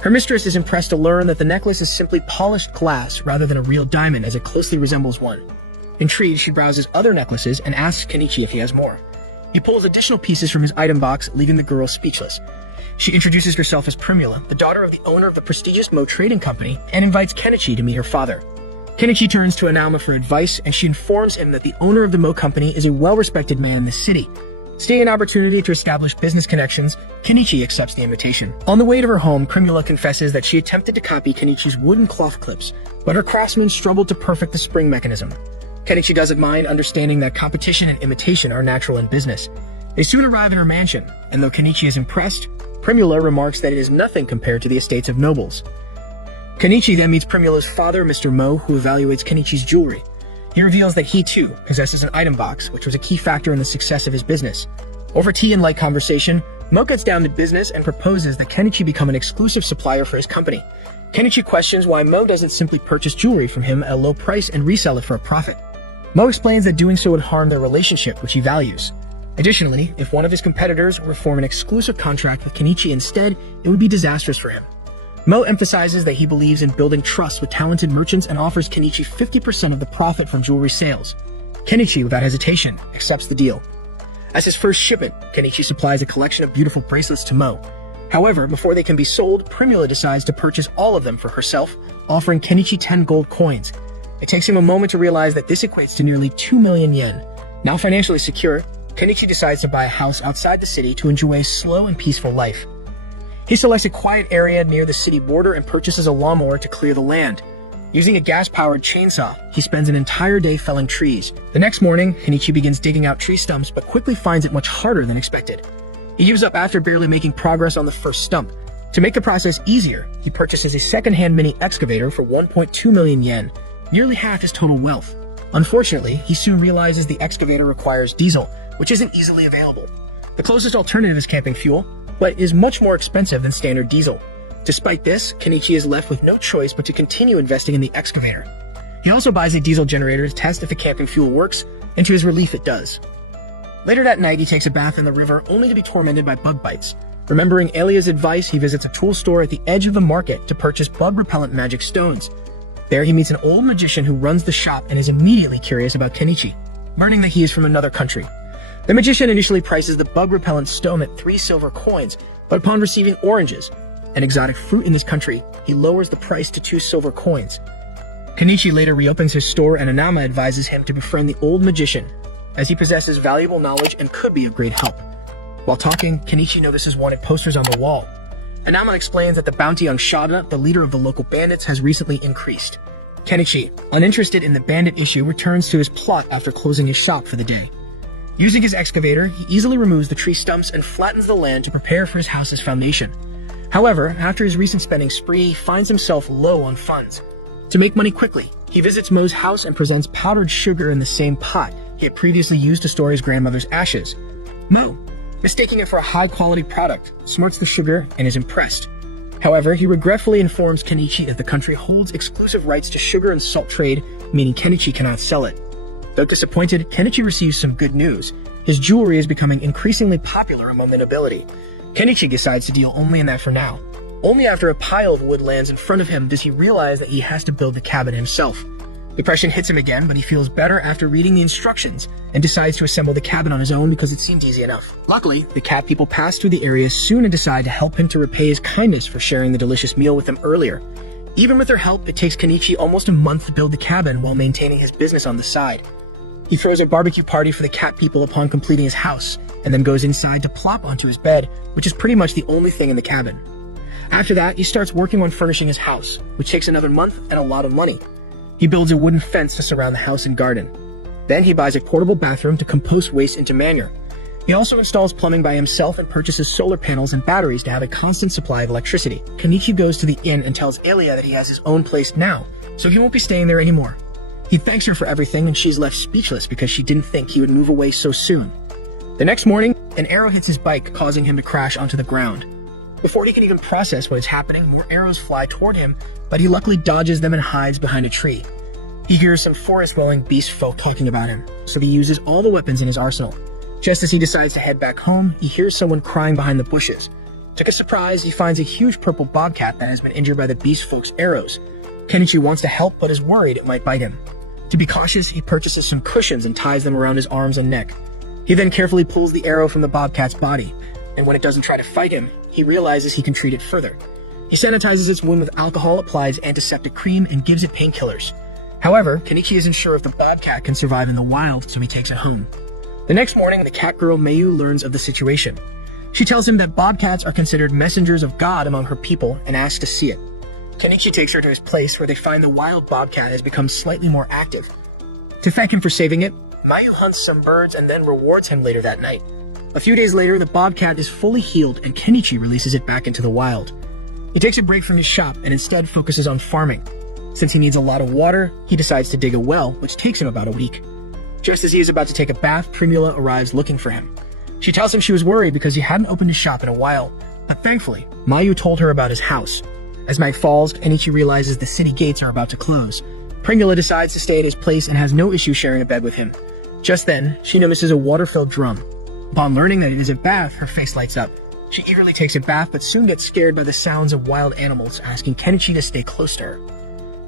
Her mistress is impressed to learn that the necklace is simply polished glass rather than a real diamond, as it closely resembles one. Intrigued, she browses other necklaces and asks Kenichi if he has more. He pulls additional pieces from his item box, leaving the girl speechless. She introduces herself as Primula, the daughter of the owner of the prestigious Mo Trading Company, and invites Kenichi to meet her father. Kenichi turns to Anama for advice, and she informs him that the owner of the Mo Company is a well-respected man in the city. Seeing an opportunity to establish business connections, Kenichi accepts the invitation. On the way to her home, Primula confesses that she attempted to copy Kenichi's wooden cloth clips, but her craftsmen struggled to perfect the spring mechanism. Kenichi doesn't mind, understanding that competition and imitation are natural in business. They soon arrive at her mansion, and though Kenichi is impressed, Primula remarks that it is nothing compared to the estates of nobles. Kenichi then meets Primula's father, Mr. Mo, who evaluates Kenichi's jewelry. He reveals that he, too, possesses an item box, which was a key factor in the success of his business. Over tea and light conversation, Mo gets down to business and proposes that Kenichi become an exclusive supplier for his company. Kenichi questions why Mo doesn't simply purchase jewelry from him at a low price and resell it for a profit. Mo explains that doing so would harm their relationship, which he values. Additionally, if one of his competitors were to form an exclusive contract with Kenichi instead, it would be disastrous for him. Mo emphasizes that he believes in building trust with talented merchants and offers Kenichi 50% of the profit from jewelry sales. Kenichi, without hesitation, accepts the deal. As his first shipment, Kenichi supplies a collection of beautiful bracelets to Mo. However, before they can be sold, Primula decides to purchase all of them for herself, offering Kenichi 10 gold coins. It takes him a moment to realize that this equates to nearly 2 million yen. Now financially secure, Kenichi decides to buy a house outside the city to enjoy a slow and peaceful life. He selects a quiet area near the city border and purchases a lawnmower to clear the land. Using a gas-powered chainsaw, he spends an entire day felling trees. The next morning, Kenichi begins digging out tree stumps but quickly finds it much harder than expected. He gives up after barely making progress on the first stump. To make the process easier, he purchases a second-hand mini excavator for 1.2 million yen, nearly half his total wealth. Unfortunately, he soon realizes the excavator requires diesel, which isn't easily available. The closest alternative is camping fuel, but is much more expensive than standard diesel. Despite this, Kenichi is left with no choice but to continue investing in the excavator. He also buys a diesel generator to test if the camping fuel works, and to his relief it does. Later that night, he takes a bath in the river only to be tormented by bug bites. Remembering Elia's advice, he visits a tool store at the edge of the market to purchase bug-repellent magic stones. There he meets an old magician who runs the shop and is immediately curious about Kenichi, learning that he is from another country. The magician initially prices the bug-repellent stone at 3 silver coins, but upon receiving oranges, an exotic fruit in this country, he lowers the price to 2 silver coins. Kenichi later reopens his store, and Anama advises him to befriend the old magician, as he possesses valuable knowledge and could be of great help. While talking, Kenichi notices wanted posters on the wall. Anama explains that the bounty on Shada, the leader of the local bandits, has recently increased. Kenichi, uninterested in the bandit issue, returns to his plot after closing his shop for the day. Using his excavator, he easily removes the tree stumps and flattens the land to prepare for his house's foundation. However, after his recent spending spree, he finds himself low on funds. To make money quickly, he visits Mo's house and presents powdered sugar in the same pot he had previously used to store his grandmother's ashes. Mo, mistaking it for a high-quality product, snorts the sugar and is impressed. However, he regretfully informs Kenichi that the country holds exclusive rights to sugar and salt trade, meaning Kenichi cannot sell it. Though disappointed, Kenichi receives some good news. His jewelry is becoming increasingly popular among the nobility. Kenichi decides to deal only in that for now. Only after a pile of wood lands in front of him does he realize that he has to build the cabin himself. Depression hits him again, but he feels better after reading the instructions and decides to assemble the cabin on his own because it seemed easy enough. Luckily, the cat people pass through the area soon and decide to help him to repay his kindness for sharing the delicious meal with them earlier. Even with their help, it takes Kenichi almost a month to build the cabin while maintaining his business on the side. He throws a barbecue party for the cat people upon completing his house, and then goes inside to plop onto his bed, which is pretty much the only thing in the cabin. After that, he starts working on furnishing his house, which takes another month and a lot of money. He builds a wooden fence to surround the house and garden. Then he buys a portable bathroom to compost waste into manure. He also installs plumbing by himself and purchases solar panels and batteries to have a constant supply of electricity. Kenichi goes to the inn and tells Elia that he has his own place now, so he won't be staying there anymore. He thanks her for everything, and she's left speechless because she didn't think he would move away so soon. The next morning, an arrow hits his bike, causing him to crash onto the ground. Before he can even process what is happening, more arrows fly toward him, but he luckily dodges them and hides behind a tree. He hears some forest-dwelling beast folk talking about him, so he uses all the weapons in his arsenal. Just as he decides to head back home, he hears someone crying behind the bushes. To his surprise, he finds a huge purple bobcat that has been injured by the beast folk's arrows. Kenichi wants to help, but is worried it might bite him. To be cautious, he purchases some cushions and ties them around his arms and neck. He then carefully pulls the arrow from the bobcat's body, and when it doesn't try to fight him, he realizes he can treat it further. He sanitizes its wound with alcohol, applies antiseptic cream, and gives it painkillers. However, Kenichi isn't sure if the bobcat can survive in the wild, so he takes it home. The next morning, the cat girl Mayu learns of the situation. She tells him that bobcats are considered messengers of God among her people and asks to see it. Kenichi takes her to his place where they find the wild bobcat has become slightly more active. To thank him for saving it, Mayu hunts some birds and then rewards him later that night. A few days later, the bobcat is fully healed and Kenichi releases it back into the wild. He takes a break from his shop and instead focuses on farming. Since he needs a lot of water, he decides to dig a well, which takes him about a week. Just as he is about to take a bath, Primula arrives looking for him. She tells him she was worried because he hadn't opened his shop in a while, but thankfully, Mayu told her about his house. As night falls, Kenichi realizes the city gates are about to close. Primula decides to stay at his place and has no issue sharing a bed with him. Just then, she notices a water-filled drum. Upon learning that it is a bath, her face lights up. She eagerly takes a bath, but soon gets scared by the sounds of wild animals, asking Kenichi to stay close to her.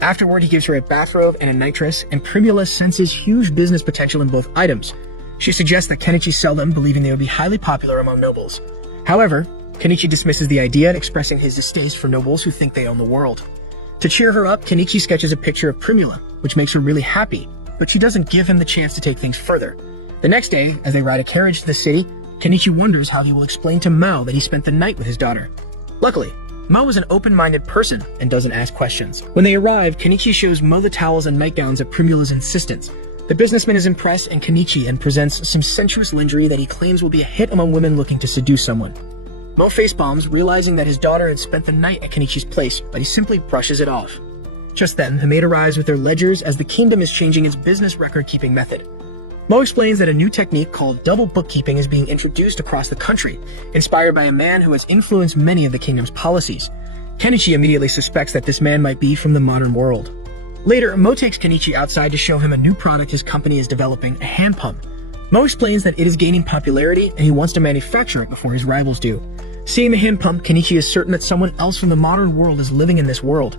Afterward, he gives her a bathrobe and a nitress, and Primula senses huge business potential in both items. She suggests that Kenichi sell them, believing they would be highly popular among nobles. However, Kenichi dismisses the idea, expressing his distaste for nobles who think they own the world. To cheer her up, Kenichi sketches a picture of Primula, which makes her really happy, but she doesn't give him the chance to take things further. The next day, as they ride a carriage to the city, Kenichi wonders how he will explain to Mao that he spent the night with his daughter. Luckily, Mao is an open-minded person and doesn't ask questions. When they arrive, Kenichi shows Mo the towels and nightgowns at Primula's insistence. The businessman is impressed and Kenichi and presents some sensuous lingerie that he claims will be a hit among women looking to seduce someone. Mo facepalms, realizing that his daughter had spent the night at Kenichi's place, but he simply brushes it off. Just then, the maid arrives with their ledgers as the kingdom is changing its business record-keeping method. Mo explains that a new technique called double bookkeeping is being introduced across the country, inspired by a man who has influenced many of the kingdom's policies. Kenichi immediately suspects that this man might be from the modern world. Later, Mo takes Kenichi outside to show him a new product his company is developing, a hand pump. Mo explains that it is gaining popularity and he wants to manufacture it before his rivals do. Seeing the hand pump, Kenichi is certain that someone else from the modern world is living in this world.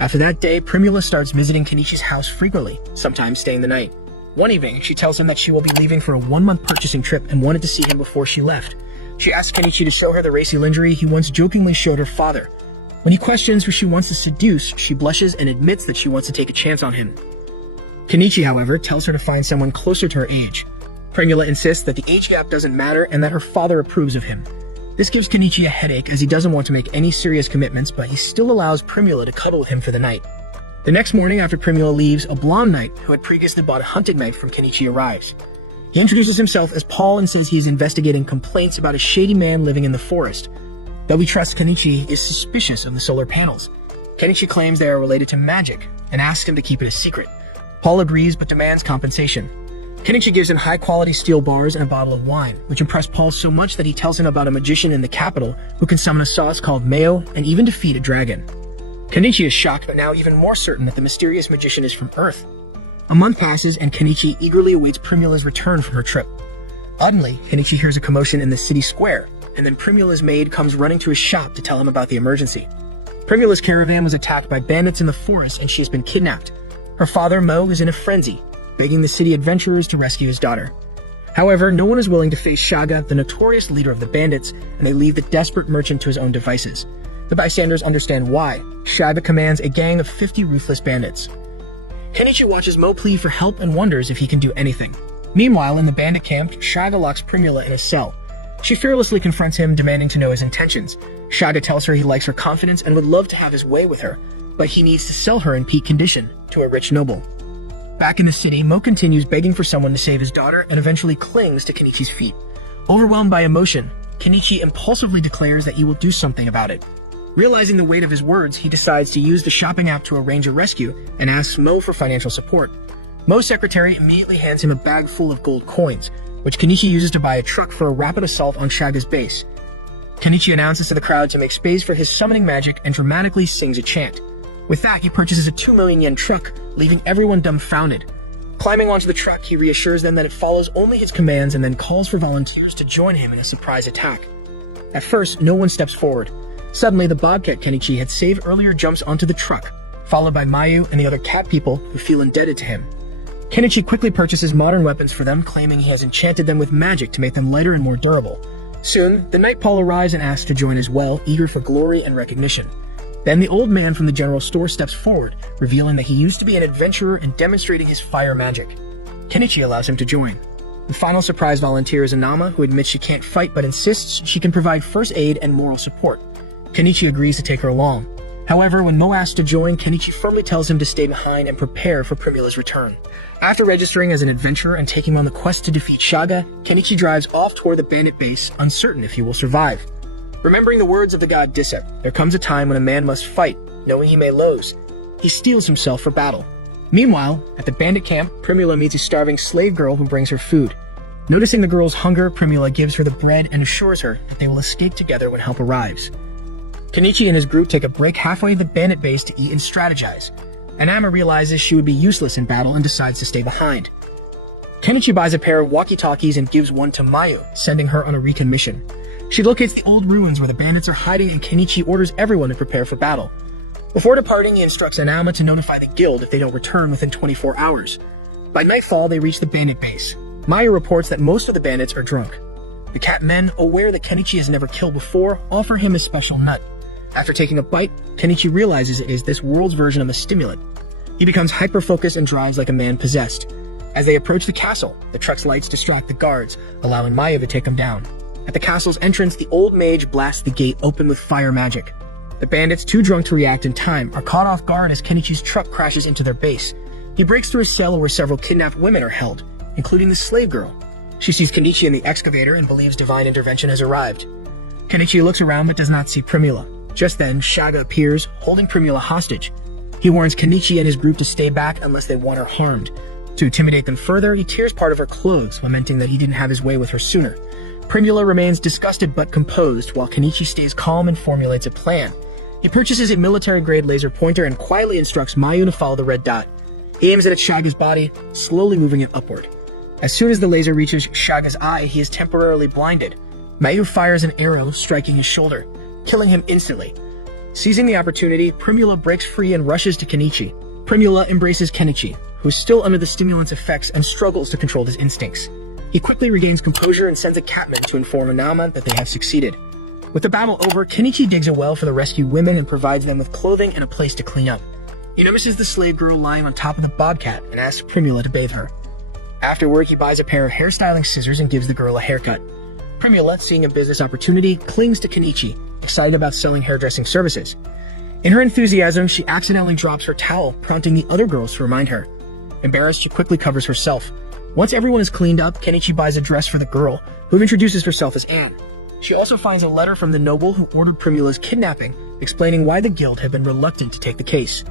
After that day, Primula starts visiting Kenichi's house frequently, sometimes staying the night. One evening, she tells him that she will be leaving for a 1-month purchasing trip and wanted to see him before she left. She asks Kenichi to show her the racy lingerie he once jokingly showed her father. When he questions who she wants to seduce, she blushes and admits that she wants to take a chance on him. Kenichi, however, tells her to find someone closer to her age. Primula insists that the age gap doesn't matter and that her father approves of him. This gives Kenichi a headache as he doesn't want to make any serious commitments, but he still allows Primula to cuddle with him for the night. The next morning after Primula leaves, a blonde knight who had previously bought a hunting knife from Kenichi arrives. He introduces himself as Paul and says he is investigating complaints about a shady man living in the forest. Though we trust Kenichi is suspicious of the solar panels. Kenichi claims they are related to magic and asks him to keep it a secret. Paul agrees but demands compensation. Kenichi gives him high-quality steel bars and a bottle of wine, which impress Paul so much that he tells him about a magician in the capital who can summon a sauce called mayo and even defeat a dragon. Kenichi is shocked but now even more certain that the mysterious magician is from Earth. A month passes, and Kenichi eagerly awaits Primula's return from her trip. Suddenly, Kenichi hears a commotion in the city square, and then Primula's maid comes running to his shop to tell him about the emergency. Primula's caravan was attacked by bandits in the forest, and she has been kidnapped. Her father, Mo, is in a frenzy, begging the city adventurers to rescue his daughter. However, no one is willing to face Shaga, the notorious leader of the bandits, and they leave the desperate merchant to his own devices. The bystanders understand why. Shaga commands a gang of 50 ruthless bandits. Kenichi watches Mo plead for help and wonders if he can do anything. Meanwhile, in the bandit camp, Shaga locks Primula in a cell. She fearlessly confronts him, demanding to know his intentions. Shaga tells her he likes her confidence and would love to have his way with her, but he needs to sell her in peak condition to a rich noble. Back in the city, Mo continues begging for someone to save his daughter and eventually clings to Kenichi's feet. Overwhelmed by emotion, Kenichi impulsively declares that he will do something about it. Realizing the weight of his words, he decides to use the shopping app to arrange a rescue and asks Mo for financial support. Mo's secretary immediately hands him a bag full of gold coins, which Kenichi uses to buy a truck for a rapid assault on Shaga's base. Kenichi announces to the crowd to make space for his summoning magic and dramatically sings a chant. With that, he purchases a 2 million yen truck, leaving everyone dumbfounded. Climbing onto the truck, he reassures them that it follows only his commands and then calls for volunteers to join him in a surprise attack. At first, no one steps forward. Suddenly, the bobcat Kenichi had saved earlier jumps onto the truck, followed by Mayu and the other cat people who feel indebted to him. Kenichi quickly purchases modern weapons for them, claiming he has enchanted them with magic to make them lighter and more durable. Soon, the Nightpaw arrives and asks to join as well, eager for glory and recognition. Then the old man from the general store steps forward, revealing that he used to be an adventurer and demonstrating his fire magic. Kenichi allows him to join. The final surprise volunteer is Anama, who admits she can't fight but insists she can provide first aid and moral support. Kenichi agrees to take her along. However, when Mo asks to join, Kenichi firmly tells him to stay behind and prepare for Primula's return. After registering as an adventurer and taking on the quest to defeat Shaga, Kenichi drives off toward the bandit base, uncertain if he will survive. Remembering the words of the god Disep, there comes a time when a man must fight, knowing he may lose. He steels himself for battle. Meanwhile, at the bandit camp, Primula meets a starving slave girl who brings her food. Noticing the girl's hunger, Primula gives her the bread and assures her that they will escape together when help arrives. Kenichi and his group take a break halfway to the bandit base to eat and strategize. Anama realizes she would be useless in battle and decides to stay behind. Kenichi buys a pair of walkie-talkies and gives one to Mayu, sending her on a recon mission. She locates the old ruins where the bandits are hiding, and Kenichi orders everyone to prepare for battle. Before departing, he instructs Anama to notify the guild if they don't return within 24 hours. By nightfall, they reach the bandit base. Mayu reports that most of the bandits are drunk. The cat men, aware that Kenichi has never killed before, offer him a special nut. After taking a bite, Kenichi realizes it is this world's version of a stimulant. He becomes hyper-focused and drives like a man possessed. As they approach the castle, the truck's lights distract the guards, allowing Mayu to take them down. At the castle's entrance, the old mage blasts the gate open with fire magic. The bandits, too drunk to react in time, are caught off guard as Kenichi's truck crashes into their base. He breaks through a cell where several kidnapped women are held, including the slave girl. She sees Kenichi in the excavator and believes divine intervention has arrived. Kenichi looks around but does not see Primula. Just then, Shaga appears, holding Primula hostage. He warns Kenichi and his group to stay back unless they want her harmed. To intimidate them further, he tears part of her clothes, lamenting that he didn't have his way with her sooner. Primula remains disgusted but composed, while Kenichi stays calm and formulates a plan. He purchases a military-grade laser pointer and quietly instructs Mayu to follow the red dot. He aims it at Shaga's body, slowly moving it upward. As soon as the laser reaches Shaga's eye, he is temporarily blinded. Mayu fires an arrow, striking his shoulder, killing him instantly. Seizing the opportunity, Primula breaks free and rushes to Kenichi. Primula embraces Kenichi, who is still under the stimulant's effects and struggles to control his instincts. He quickly regains composure and sends a catman to inform Anama that they have succeeded. With the battle over, Kenichi digs a well for the rescued women and provides them with clothing and a place to clean up. He notices the slave girl lying on top of the bobcat and asks Primula to bathe her. Afterward, he buys a pair of hairstyling scissors and gives the girl a haircut. Primula, seeing a business opportunity, clings to Kenichi, excited about selling hairdressing services. In her enthusiasm, she accidentally drops her towel, prompting the other girls to remind her. Embarrassed, she quickly covers herself. Once everyone is cleaned up, Kenichi buys a dress for the girl, who introduces herself as Anne. She also finds a letter from the noble who ordered Primula's kidnapping, explaining why the guild had been reluctant to take the case.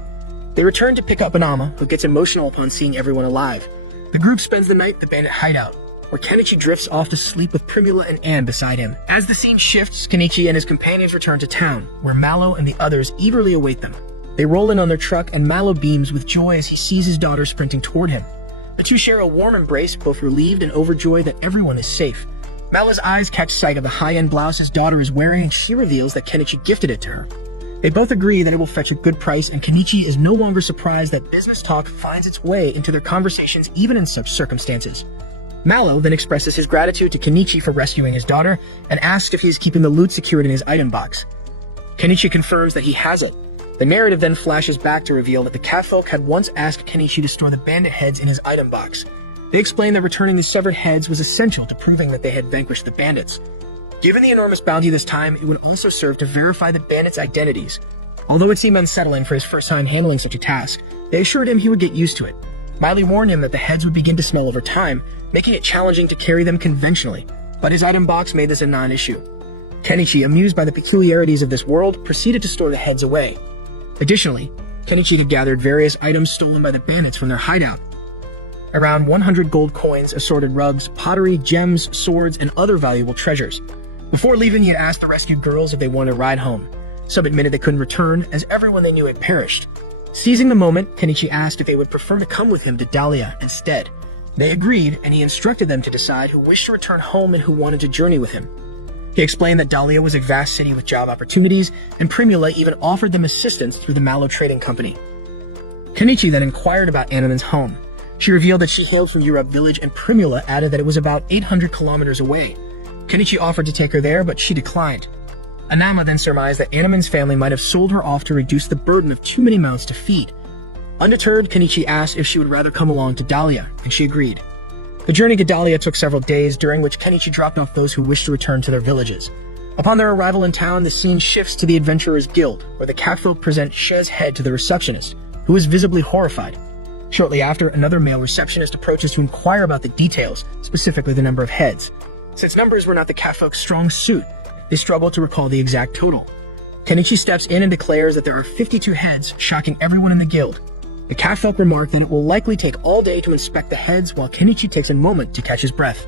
They return to pick up Anama, who gets emotional upon seeing everyone alive. The group spends the night at the bandit hideout, where Kenichi drifts off to sleep with Primula and Anne beside him. As the scene shifts, Kenichi and his companions return to town, where Mallow and the others eagerly await them. They roll in on their truck, and Mallow beams with joy as he sees his daughter sprinting toward him. The two share a warm embrace, both relieved and overjoyed that everyone is safe. Mallow's eyes catch sight of the high-end blouse his daughter is wearing, and she reveals that Kenichi gifted it to her. They both agree that it will fetch a good price, and Kenichi is no longer surprised that business talk finds its way into their conversations even in such circumstances. Mallow then expresses his gratitude to Kenichi for rescuing his daughter and asks if he is keeping the loot secured in his item box. Kenichi confirms that he has it. The narrative then flashes back to reveal that the catfolk had once asked Kenichi to store the bandit heads in his item box. They explained that returning the severed heads was essential to proving that they had vanquished the bandits. Given the enormous bounty this time, it would also serve to verify the bandits' identities. Although it seemed unsettling for his first time handling such a task, they assured him he would get used to it. Miley warned him that the heads would begin to smell over time, making it challenging to carry them conventionally, but his item box made this a non-issue. Kenichi, amused by the peculiarities of this world, proceeded to store the heads away. Additionally, Kenichi had gathered various items stolen by the bandits from their hideout. Around 100 gold coins, assorted rugs, pottery, gems, swords, and other valuable treasures. Before leaving, he had asked the rescued girls if they wanted a ride home. Some admitted they couldn't return, as everyone they knew had perished. Seizing the moment, Kenichi asked if they would prefer to come with him to Dahlia instead. They agreed, and he instructed them to decide who wished to return home and who wanted to journey with him. He explained that Dahlia was a vast city with job opportunities, and Primula even offered them assistance through the Mallow Trading Company. Kenichi then inquired about Anaman's home. She revealed that she hailed from Urub village, and Primula added that it was about 800 kilometers away. Kenichi offered to take her there, but she declined. Anama then surmised that Anaman's family might have sold her off to reduce the burden of too many mouths to feed. Undeterred, Kenichi asked if she would rather come along to Dahlia, and she agreed. The journey to Dahlia took several days, during which Kenichi dropped off those who wished to return to their villages. Upon their arrival in town, the scene shifts to the Adventurers Guild, where the catfolk present Sheh's head to the receptionist, who is visibly horrified. Shortly after, another male receptionist approaches to inquire about the details, specifically the number of heads. Since numbers were not the catfolk's strong suit, they struggle to recall the exact total. Kenichi steps in and declares that there are 52 heads, shocking everyone in the guild. The catfolk remark that it will likely take all day to inspect the heads, while Kenichi takes a moment to catch his breath.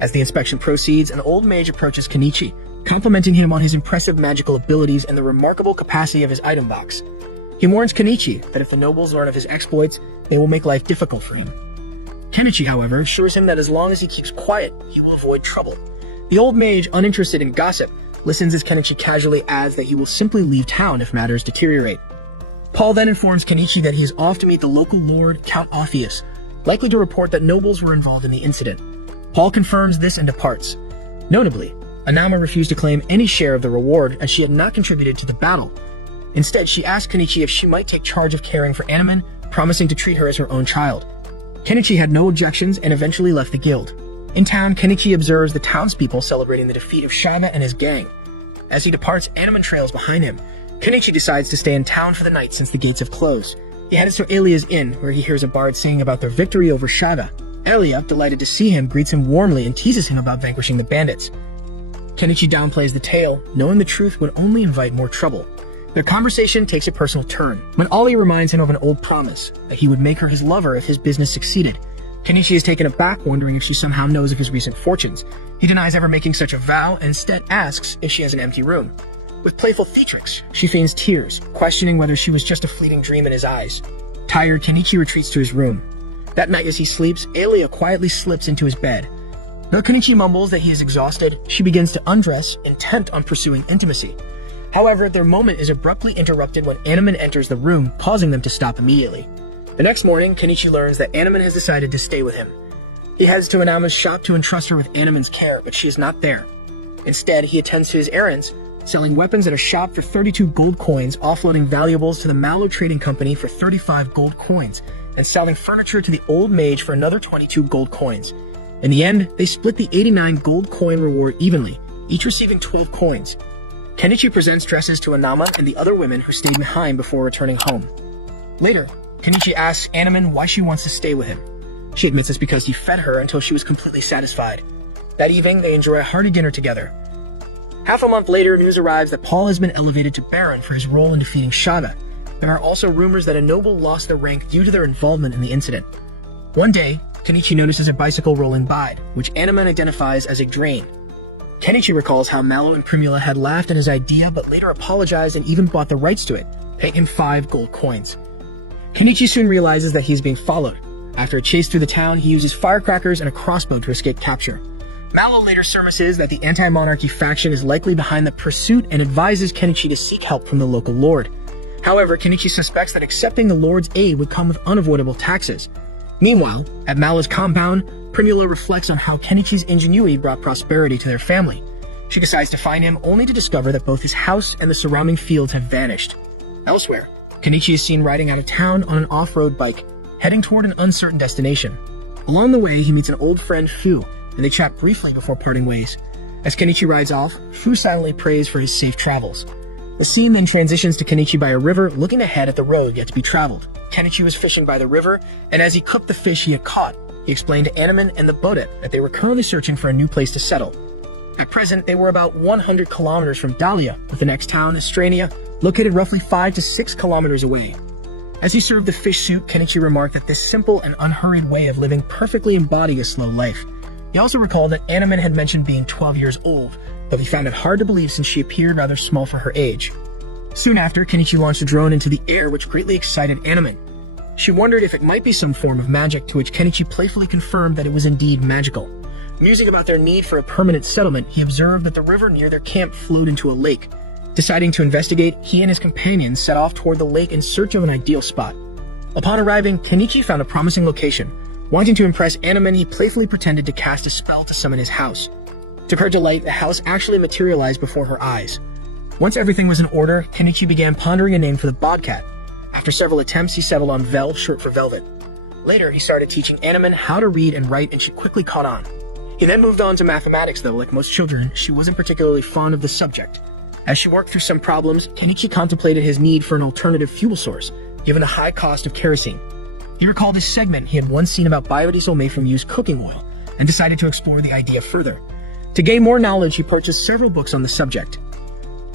As the inspection proceeds, an old mage approaches Kenichi, complimenting him on his impressive magical abilities and the remarkable capacity of his item box. He warns Kenichi that if the nobles learn of his exploits, they will make life difficult for him. Kenichi, however, assures him that as long as he keeps quiet, he will avoid trouble. The old mage, uninterested in gossip, listens as Kenichi casually adds that he will simply leave town if matters deteriorate. Paul then informs Kenichi that he is off to meet the local lord, Count Ophius, likely to report that nobles were involved in the incident. Paul confirms this and departs. Notably, Anama refused to claim any share of the reward as she had not contributed to the battle. Instead, she asked Kenichi if she might take charge of caring for Anaman, promising to treat her as her own child. Kenichi had no objections and eventually left the guild. In town, Kenichi observes the townspeople celebrating the defeat of Shaiba and his gang. As he departs, Anaman trails behind him. Kenichi decides to stay in town for the night since the gates have closed. He heads to Elia's inn, where he hears a bard singing about their victory over Shaiba. Elia, delighted to see him, greets him warmly and teases him about vanquishing the bandits. Kenichi downplays the tale, knowing the truth would only invite more trouble. Their conversation takes a personal turn, when Ollie reminds him of an old promise, that he would make her his lover if his business succeeded. Kenichi is taken aback, wondering if she somehow knows of his recent fortunes. He denies ever making such a vow, and instead asks if she has an empty room. With playful theatrics, she feigns tears, questioning whether she was just a fleeting dream in his eyes. Tired, Kenichi retreats to his room. That night as he sleeps, Elia quietly slips into his bed. Though Kenichi mumbles that he is exhausted, she begins to undress, intent on pursuing intimacy. However, their moment is abruptly interrupted when Anaman enters the room, causing them to stop immediately. The next morning, Kenichi learns that Anaman has decided to stay with him. He heads to Anama's shop to entrust her with Anaman's care, but she is not there. Instead, he attends to his errands, selling weapons at a shop for 32 gold coins, offloading valuables to the Mallow Trading Company for 35 gold coins, and selling furniture to the old mage for another 22 gold coins. In the end, they split the 89 gold coin reward evenly, each receiving 12 coins. Kenichi presents dresses to Anama and the other women who stayed behind before returning home. Later, Kenichi asks Anaman why she wants to stay with him. She admits it's because he fed her until she was completely satisfied. That evening, they enjoy a hearty dinner together. Half a month later, news arrives that Paul has been elevated to Baron for his role in defeating Shaiba. There are also rumors that a noble lost their rank due to their involvement in the incident. One day, Kenichi notices a bicycle rolling by, which Anaman identifies as a drain. Kenichi recalls how Mallow and Primula had laughed at his idea but later apologized and even bought the rights to it, paying him 5 gold coins. Kenichi soon realizes that he's being followed. After a chase through the town, he uses firecrackers and a crossbow to escape capture. Mallow later surmises that the anti-monarchy faction is likely behind the pursuit and advises Kenichi to seek help from the local lord. However, Kenichi suspects that accepting the lord's aid would come with unavoidable taxes. Meanwhile, at Mallow's compound, Primula reflects on how Kenichi's ingenuity brought prosperity to their family. She decides to find him only to discover that both his house and the surrounding fields have vanished. Elsewhere, Kenichi is seen riding out of town on an off-road bike, heading toward an uncertain destination. Along the way, he meets an old friend, Fu, and they chat briefly before parting ways. As Kenichi rides off, Fu silently prays for his safe travels. The scene then transitions to Kenichi by a river looking ahead at the road yet to be traveled. Kenichi was fishing by the river, and as he cooked the fish he had caught, he explained to Animan and the Bodet that they were currently searching for a new place to settle. At present, they were about 100 kilometers from Dahlia, with the next town, Estrania, located roughly 5 to 6 kilometers away. As he served the fish soup, Kenichi remarked that this simple and unhurried way of living perfectly embodied a slow life. He also recalled that Animan had mentioned being 12 years old, though he found it hard to believe since she appeared rather small for her age. Soon after, Kenichi launched a drone into the air, which greatly excited Animan. She wondered if it might be some form of magic, to which Kenichi playfully confirmed that it was indeed magical. Musing about their need for a permanent settlement, he observed that the river near their camp flowed into a lake. Deciding to investigate, he and his companions set off toward the lake in search of an ideal spot. Upon arriving, Kenichi found a promising location. Wanting to impress Animan, he playfully pretended to cast a spell to summon his house. To her delight, the house actually materialized before her eyes. Once everything was in order, Kenichi began pondering a name for the bobcat. After several attempts, he settled on Vel, short for velvet. Later, he started teaching Animan how to read and write, and she quickly caught on. He then moved on to mathematics, though, like most children, she wasn't particularly fond of the subject. As she worked through some problems, Kenichi contemplated his need for an alternative fuel source, given the high cost of kerosene. He recalled a segment he had once seen about biodiesel made from used cooking oil, and decided to explore the idea further. To gain more knowledge, he purchased several books on the subject.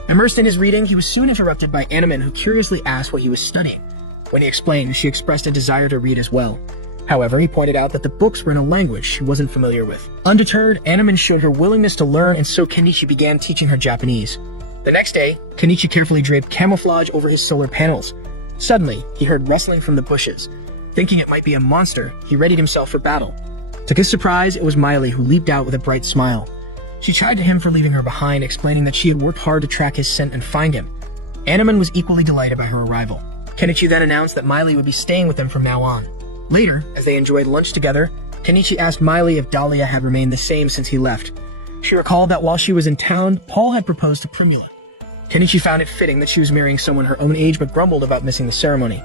Immersed in his reading, he was soon interrupted by Animan, who curiously asked what he was studying. When he explained, she expressed a desire to read as well. However, he pointed out that the books were in a language she wasn't familiar with. Undeterred, Animan showed her willingness to learn, and so Kenichi began teaching her Japanese. The next day, Kenichi carefully draped camouflage over his solar panels. Suddenly, he heard rustling from the bushes. Thinking it might be a monster, he readied himself for battle. To his surprise, it was Miley, who leaped out with a bright smile. She chided him for leaving her behind, explaining that she had worked hard to track his scent and find him. Animan was equally delighted by her arrival. Kenichi then announced that Miley would be staying with them from now on. Later, as they enjoyed lunch together, Kenichi asked Miley if Dahlia had remained the same since he left. She recalled that while she was in town, Paul had proposed to Primula. Kenichi found it fitting that she was marrying someone her own age, but grumbled about missing the ceremony.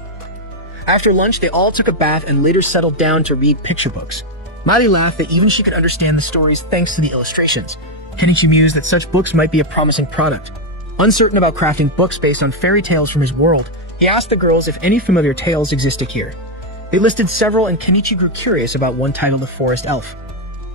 After lunch, they all took a bath and later settled down to read picture books. Miley laughed that even she could understand the stories thanks to the illustrations. Kenichi mused that such books might be a promising product. Uncertain about crafting books based on fairy tales from his world, he asked the girls if any familiar tales existed here. They listed several, and Kenichi grew curious about one titled The Forest Elf.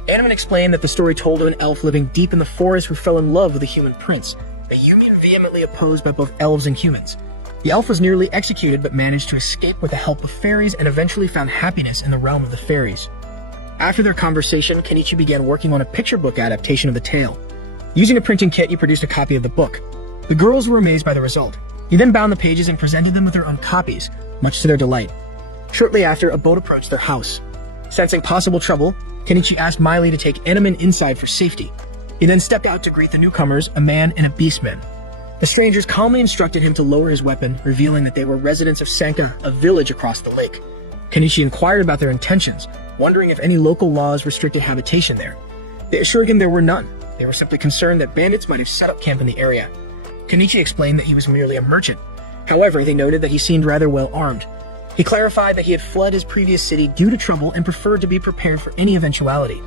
Animan explained that the story told of an elf living deep in the forest who fell in love with a human prince, a union vehemently opposed by both elves and humans. The elf was nearly executed but managed to escape with the help of fairies and eventually found happiness in the realm of the fairies. After their conversation, Kenichi began working on a picture book adaptation of the tale. Using a printing kit, he produced a copy of the book. The girls were amazed by the result. He then bound the pages and presented them with their own copies, much to their delight. Shortly after, a boat approached their house. Sensing possible trouble, Kenichi asked Miley to take Animan inside for safety. He then stepped out to greet the newcomers, a man and a beastman. The strangers calmly instructed him to lower his weapon, revealing that they were residents of Sanka, a village across the lake. Kenichi inquired about their intentions, wondering if any local laws restricted habitation there. They assured him there were none. They were simply concerned that bandits might have set up camp in the area. Kenichi explained that he was merely a merchant. However, they noted that he seemed rather well armed. He clarified that he had fled his previous city due to trouble and preferred to be prepared for any eventuality.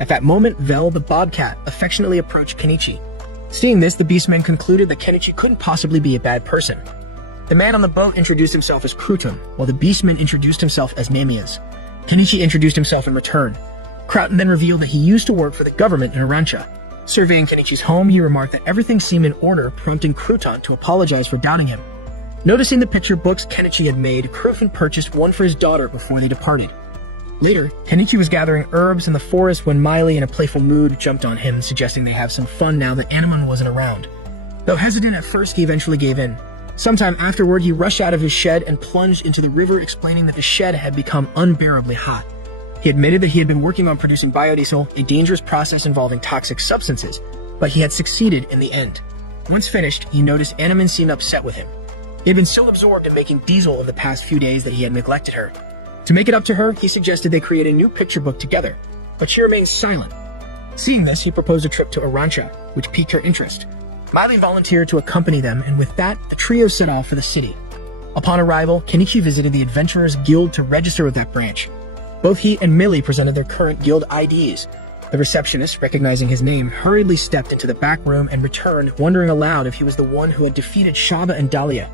At that moment, Vel, the bobcat, affectionately approached Kenichi. Seeing this, the beastman concluded that Kenichi couldn't possibly be a bad person. The man on the boat introduced himself as Crouton, while the beastman introduced himself as Namias. Kenichi introduced himself in return. Crouton then revealed that he used to work for the government in Arancha. Surveying Kenichi's home, he remarked that everything seemed in order, prompting Crouton to apologize for doubting him. Noticing the picture books Kenichi had made, Crouton purchased one for his daughter before they departed. Later, Kenichi was gathering herbs in the forest when Miley, in a playful mood, jumped on him, suggesting they have some fun now that Animan wasn't around. Though hesitant at first, he eventually gave in. Sometime afterward, he rushed out of his shed and plunged into the river, explaining that the shed had become unbearably hot. He admitted that he had been working on producing biodiesel, a dangerous process involving toxic substances, but he had succeeded in the end. Once finished, he noticed Animan seemed upset with him. He had been so absorbed in making diesel over the past few days that he had neglected her. To make it up to her, he suggested they create a new picture book together, but she remained silent. Seeing this, he proposed a trip to Arancha, which piqued her interest. Miley volunteered to accompany them, and with that, the trio set off for the city. Upon arrival, Kenichi visited the Adventurers Guild to register with that branch. Both he and Millie presented their current guild IDs. The receptionist, recognizing his name, hurriedly stepped into the back room and returned, wondering aloud if he was the one who had defeated Shaba and Dahlia.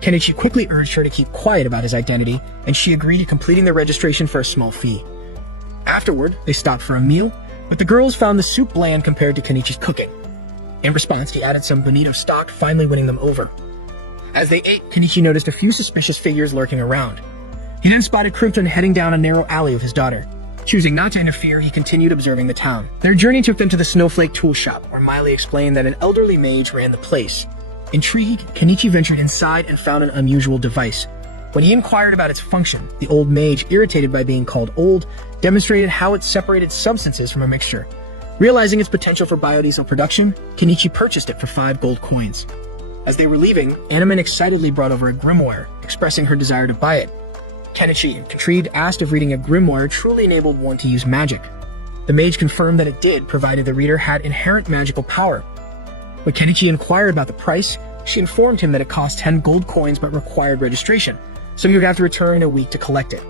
Kenichi quickly urged her to keep quiet about his identity, and she agreed to completing the registration for a small fee. Afterward, they stopped for a meal, but the girls found the soup bland compared to Kenichi's cooking. In response, he added some bonito stock, finally winning them over. As they ate, Kenichi noticed a few suspicious figures lurking around. He then spotted Krypton heading down a narrow alley with his daughter. Choosing not to interfere, he continued observing the town. Their journey took them to the Snowflake tool shop, where Miley explained that an elderly mage ran the place. Intrigued, Kenichi ventured inside and found an unusual device. When he inquired about its function, the old mage, irritated by being called old, demonstrated how it separated substances from a mixture. Realizing its potential for biodiesel production, Kenichi purchased it for 5 gold coins. As they were leaving, Animan excitedly brought over a grimoire, expressing her desire to buy it. Kenichi, intrigued, asked if reading a grimoire truly enabled one to use magic. The mage confirmed that it did, provided the reader had inherent magical power. When Kenichi inquired about the price, she informed him that it cost 10 gold coins but required registration, so he would have to return in a week to collect it.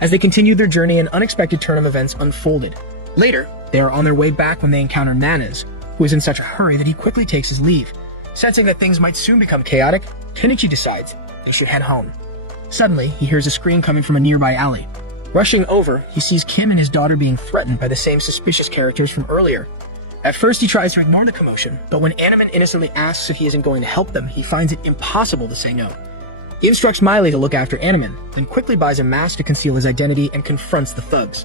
As they continued their journey, an unexpected turn of events unfolded. Later, they are on their way back when they encounter Nanas, who is in such a hurry that he quickly takes his leave. Sensing that things might soon become chaotic, Kenichi decides they should head home. Suddenly, he hears a scream coming from a nearby alley. Rushing over, he sees Kim and his daughter being threatened by the same suspicious characters from earlier. At first, he tries to ignore the commotion, but when Animan innocently asks if he isn't going to help them, he finds it impossible to say no. He instructs Miley to look after Animan, then quickly buys a mask to conceal his identity and confronts the thugs.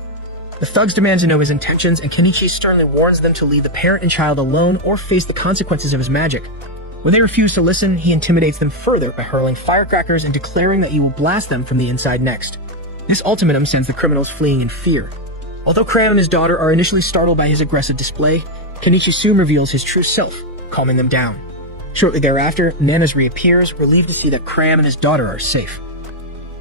The thugs demand to know his intentions, and Kenichi sternly warns them to leave the parent and child alone or face the consequences of his magic. When they refuse to listen, he intimidates them further by hurling firecrackers and declaring that he will blast them from the inside next. This ultimatum sends the criminals fleeing in fear. Although Cram and his daughter are initially startled by his aggressive display, Kenichi soon reveals his true self, calming them down. Shortly thereafter, Nanas reappears, relieved to see that Cram and his daughter are safe.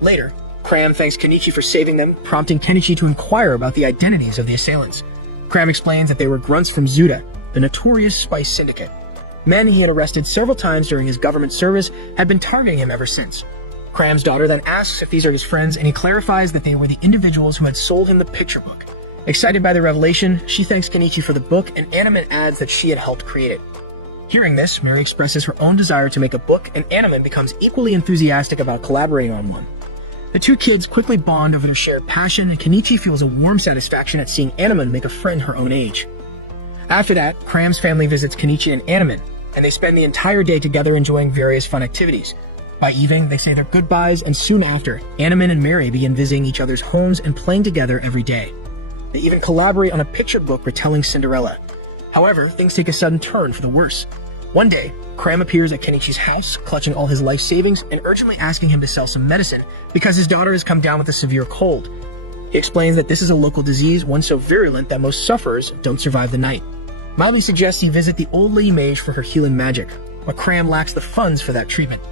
Later, Cram thanks Kenichi for saving them, prompting Kenichi to inquire about the identities of the assailants. Cram explains that they were grunts from Zuda, the notorious spice syndicate. Men he had arrested several times during his government service had been targeting him ever since. Cram's daughter then asks if these are his friends, and he clarifies that they were the individuals who had sold him the picture book. Excited by the revelation, she thanks Kenichi for the book, and Animan adds that she had helped create it. Hearing this, Mary expresses her own desire to make a book, and Animan becomes equally enthusiastic about collaborating on one. The two kids quickly bond over their shared passion, and Kenichi feels a warm satisfaction at seeing Animan make a friend her own age. After that, Cram's family visits Kenichi and Animan, and they spend the entire day together enjoying various fun activities. By evening, they say their goodbyes, and soon after, Animan and Mary begin visiting each other's homes and playing together every day. They even collaborate on a picture book retelling Cinderella. However, things take a sudden turn for the worse. One day, Cram appears at Kenichi's house, clutching all his life savings and urgently asking him to sell some medicine because his daughter has come down with a severe cold. He explains that this is a local disease, one so virulent that most sufferers don't survive the night. Miley suggests he visit the old lady mage for her healing magic, but Cram lacks the funds for that treatment.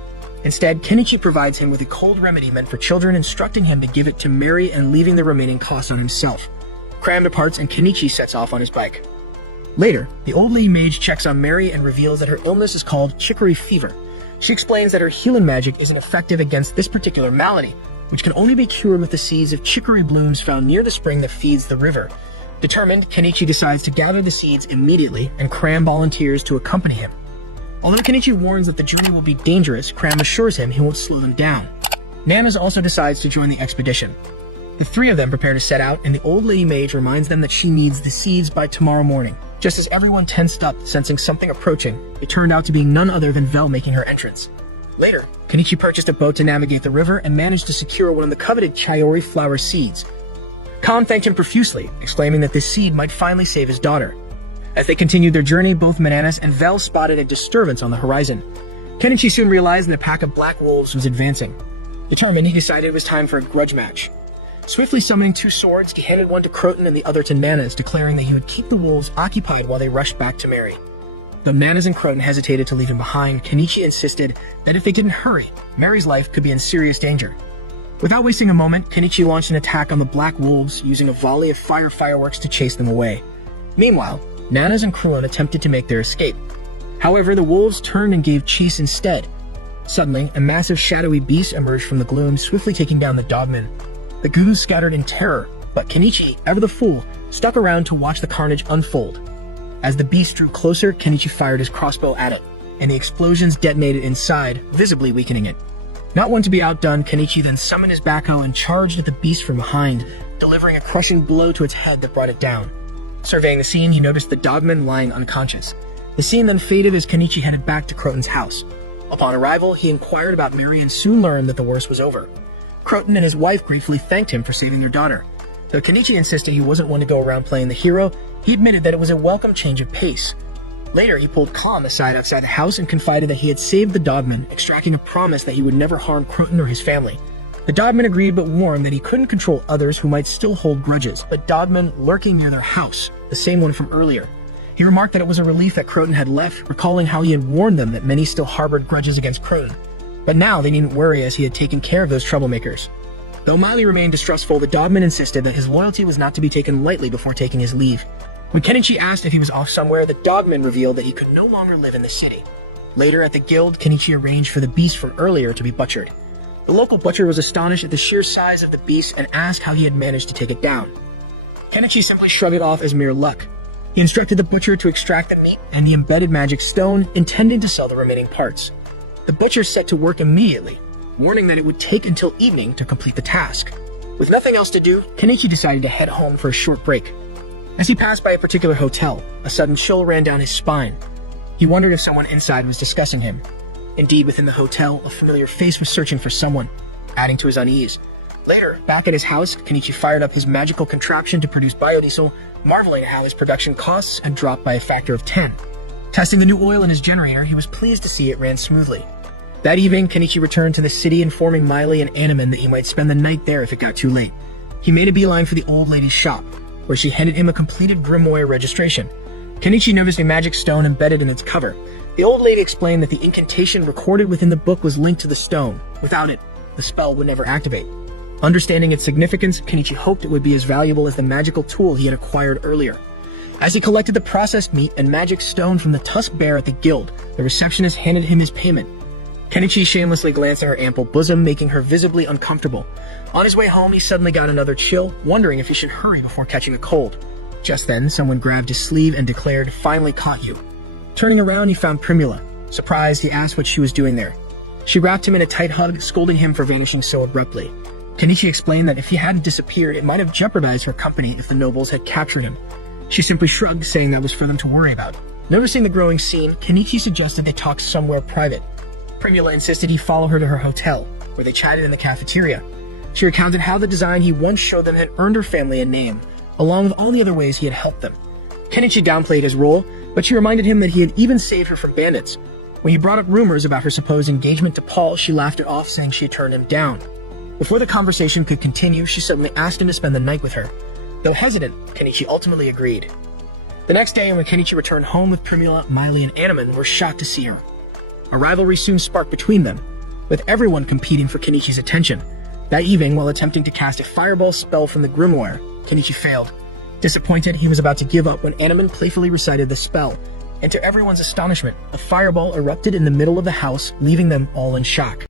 Instead, Kenichi provides him with a cold remedy meant for children, instructing him to give it to Mary and leaving the remaining costs on himself. Cram departs and Kenichi sets off on his bike. Later, the old lady mage checks on Mary and reveals that her illness is called chicory fever. She explains that her healing magic isn't effective against this particular malady, which can only be cured with the seeds of chicory blooms found near the spring that feeds the river. Determined, Kenichi decides to gather the seeds immediately, and Cram volunteers to accompany him. Although Kenichi warns that the journey will be dangerous, Cram assures him he won't slow them down. Nanas also decides to join the expedition. The three of them prepare to set out, and the old lady mage reminds them that she needs the seeds by tomorrow morning. Just as everyone tensed up, sensing something approaching, it turned out to be none other than Vel making her entrance. Later, Kenichi purchased a boat to navigate the river and managed to secure one of the coveted Chiori flower seeds. Khan thanked him profusely, exclaiming that this seed might finally save his daughter. As they continued their journey, both Mananas and Vel spotted a disturbance on the horizon. Kenichi soon realized that a pack of black wolves was advancing. Determined, he decided it was time for a grudge match. Swiftly summoning 2 swords, he handed one to Croton and the other to Nanas, declaring that he would keep the wolves occupied while they rushed back to Mary. Though Nanas and Croton hesitated to leave him behind, Kenichi insisted that if they didn't hurry, Mary's life could be in serious danger. Without wasting a moment, Kenichi launched an attack on the black wolves, using a volley of fireworks to chase them away. Meanwhile, Nanas and Croton attempted to make their escape. However, the wolves turned and gave chase instead. Suddenly, a massive shadowy beast emerged from the gloom, swiftly taking down the dogmen. The goons scattered in terror, but Kenichi, ever the fool, stuck around to watch the carnage unfold. As the beast drew closer, Kenichi fired his crossbow at it, and the explosions detonated inside, visibly weakening it. Not one to be outdone, Kenichi then summoned his backhoe and charged at the beast from behind, delivering a crushing blow to its head that brought it down. Surveying the scene, he noticed the dogman lying unconscious. The scene then faded as Kenichi headed back to Croton's house. Upon arrival, he inquired about Mary and soon learned that the worst was over. Croton and his wife gratefully thanked him for saving their daughter. Though Kenichi insisted he wasn't one to go around playing the hero, he admitted that it was a welcome change of pace. Later, he pulled Khan aside outside the house and confided that he had saved the dogman, extracting a promise that he would never harm Croton or his family. The dogman agreed but warned that he couldn't control others who might still hold grudges, but dogmen lurking near their house, the same one from earlier. He remarked that it was a relief that Croton had left, recalling how he had warned them that many still harbored grudges against Croton. But now they needn't worry as he had taken care of those troublemakers. Though Miley remained distrustful, the dogman insisted that his loyalty was not to be taken lightly before taking his leave. When Kenichi asked if he was off somewhere, the dogman revealed that he could no longer live in the city. Later at the guild, Kenichi arranged for the beast from earlier to be butchered. The local butcher was astonished at the sheer size of the beast and asked how he had managed to take it down. Kenichi simply shrugged it off as mere luck. He instructed the butcher to extract the meat and the embedded magic stone, intending to sell the remaining parts. The butcher set to work immediately, warning that it would take until evening to complete the task. With nothing else to do, Kenichi decided to head home for a short break. As he passed by a particular hotel, a sudden chill ran down his spine. He wondered if someone inside was discussing him. Indeed, within the hotel, a familiar face was searching for someone, adding to his unease. Later, back at his house, Kenichi fired up his magical contraption to produce biodiesel, marveling at how his production costs had dropped by a factor of 10. Testing the new oil in his generator, he was pleased to see it ran smoothly. That evening, Kenichi returned to the city, informing Miley and Animan that he might spend the night there if it got too late. He made a beeline for the old lady's shop, where she handed him a completed grimoire registration. Kenichi noticed a magic stone embedded in its cover. The old lady explained that the incantation recorded within the book was linked to the stone. Without it, the spell would never activate. Understanding its significance, Kenichi hoped it would be as valuable as the magical tool he had acquired earlier. As he collected the processed meat and magic stone from the tusk bear at the guild, the receptionist handed him his payment. Kenichi shamelessly glanced at her ample bosom, making her visibly uncomfortable. On his way home, he suddenly got another chill, wondering if he should hurry before catching a cold. Just then, someone grabbed his sleeve and declared, "Finally caught you." Turning around, he found Primula. Surprised, he asked what she was doing there. She wrapped him in a tight hug, scolding him for vanishing so abruptly. Kenichi explained that if he hadn't disappeared, it might have jeopardized her company if the nobles had captured him. She simply shrugged, saying that was for them to worry about. Noticing the growing scene, Kenichi suggested they talk somewhere private. Primula insisted he follow her to her hotel, where they chatted in the cafeteria. She recounted how the design he once showed them had earned her family a name, along with all the other ways he had helped them. Kenichi downplayed his role, but she reminded him that he had even saved her from bandits. When he brought up rumors about her supposed engagement to Paul, she laughed it off, saying she had turned him down. Before the conversation could continue, she suddenly asked him to spend the night with her. Though hesitant, Kenichi ultimately agreed. The next day, when Kenichi returned home with Primula, Miley, and Animan, were shocked to see her. A rivalry soon sparked between them, with everyone competing for Kenichi's attention. That evening, while attempting to cast a fireball spell from the grimoire, Kenichi failed. Disappointed, he was about to give up when Animan playfully recited the spell, and to everyone's astonishment, a fireball erupted in the middle of the house, leaving them all in shock.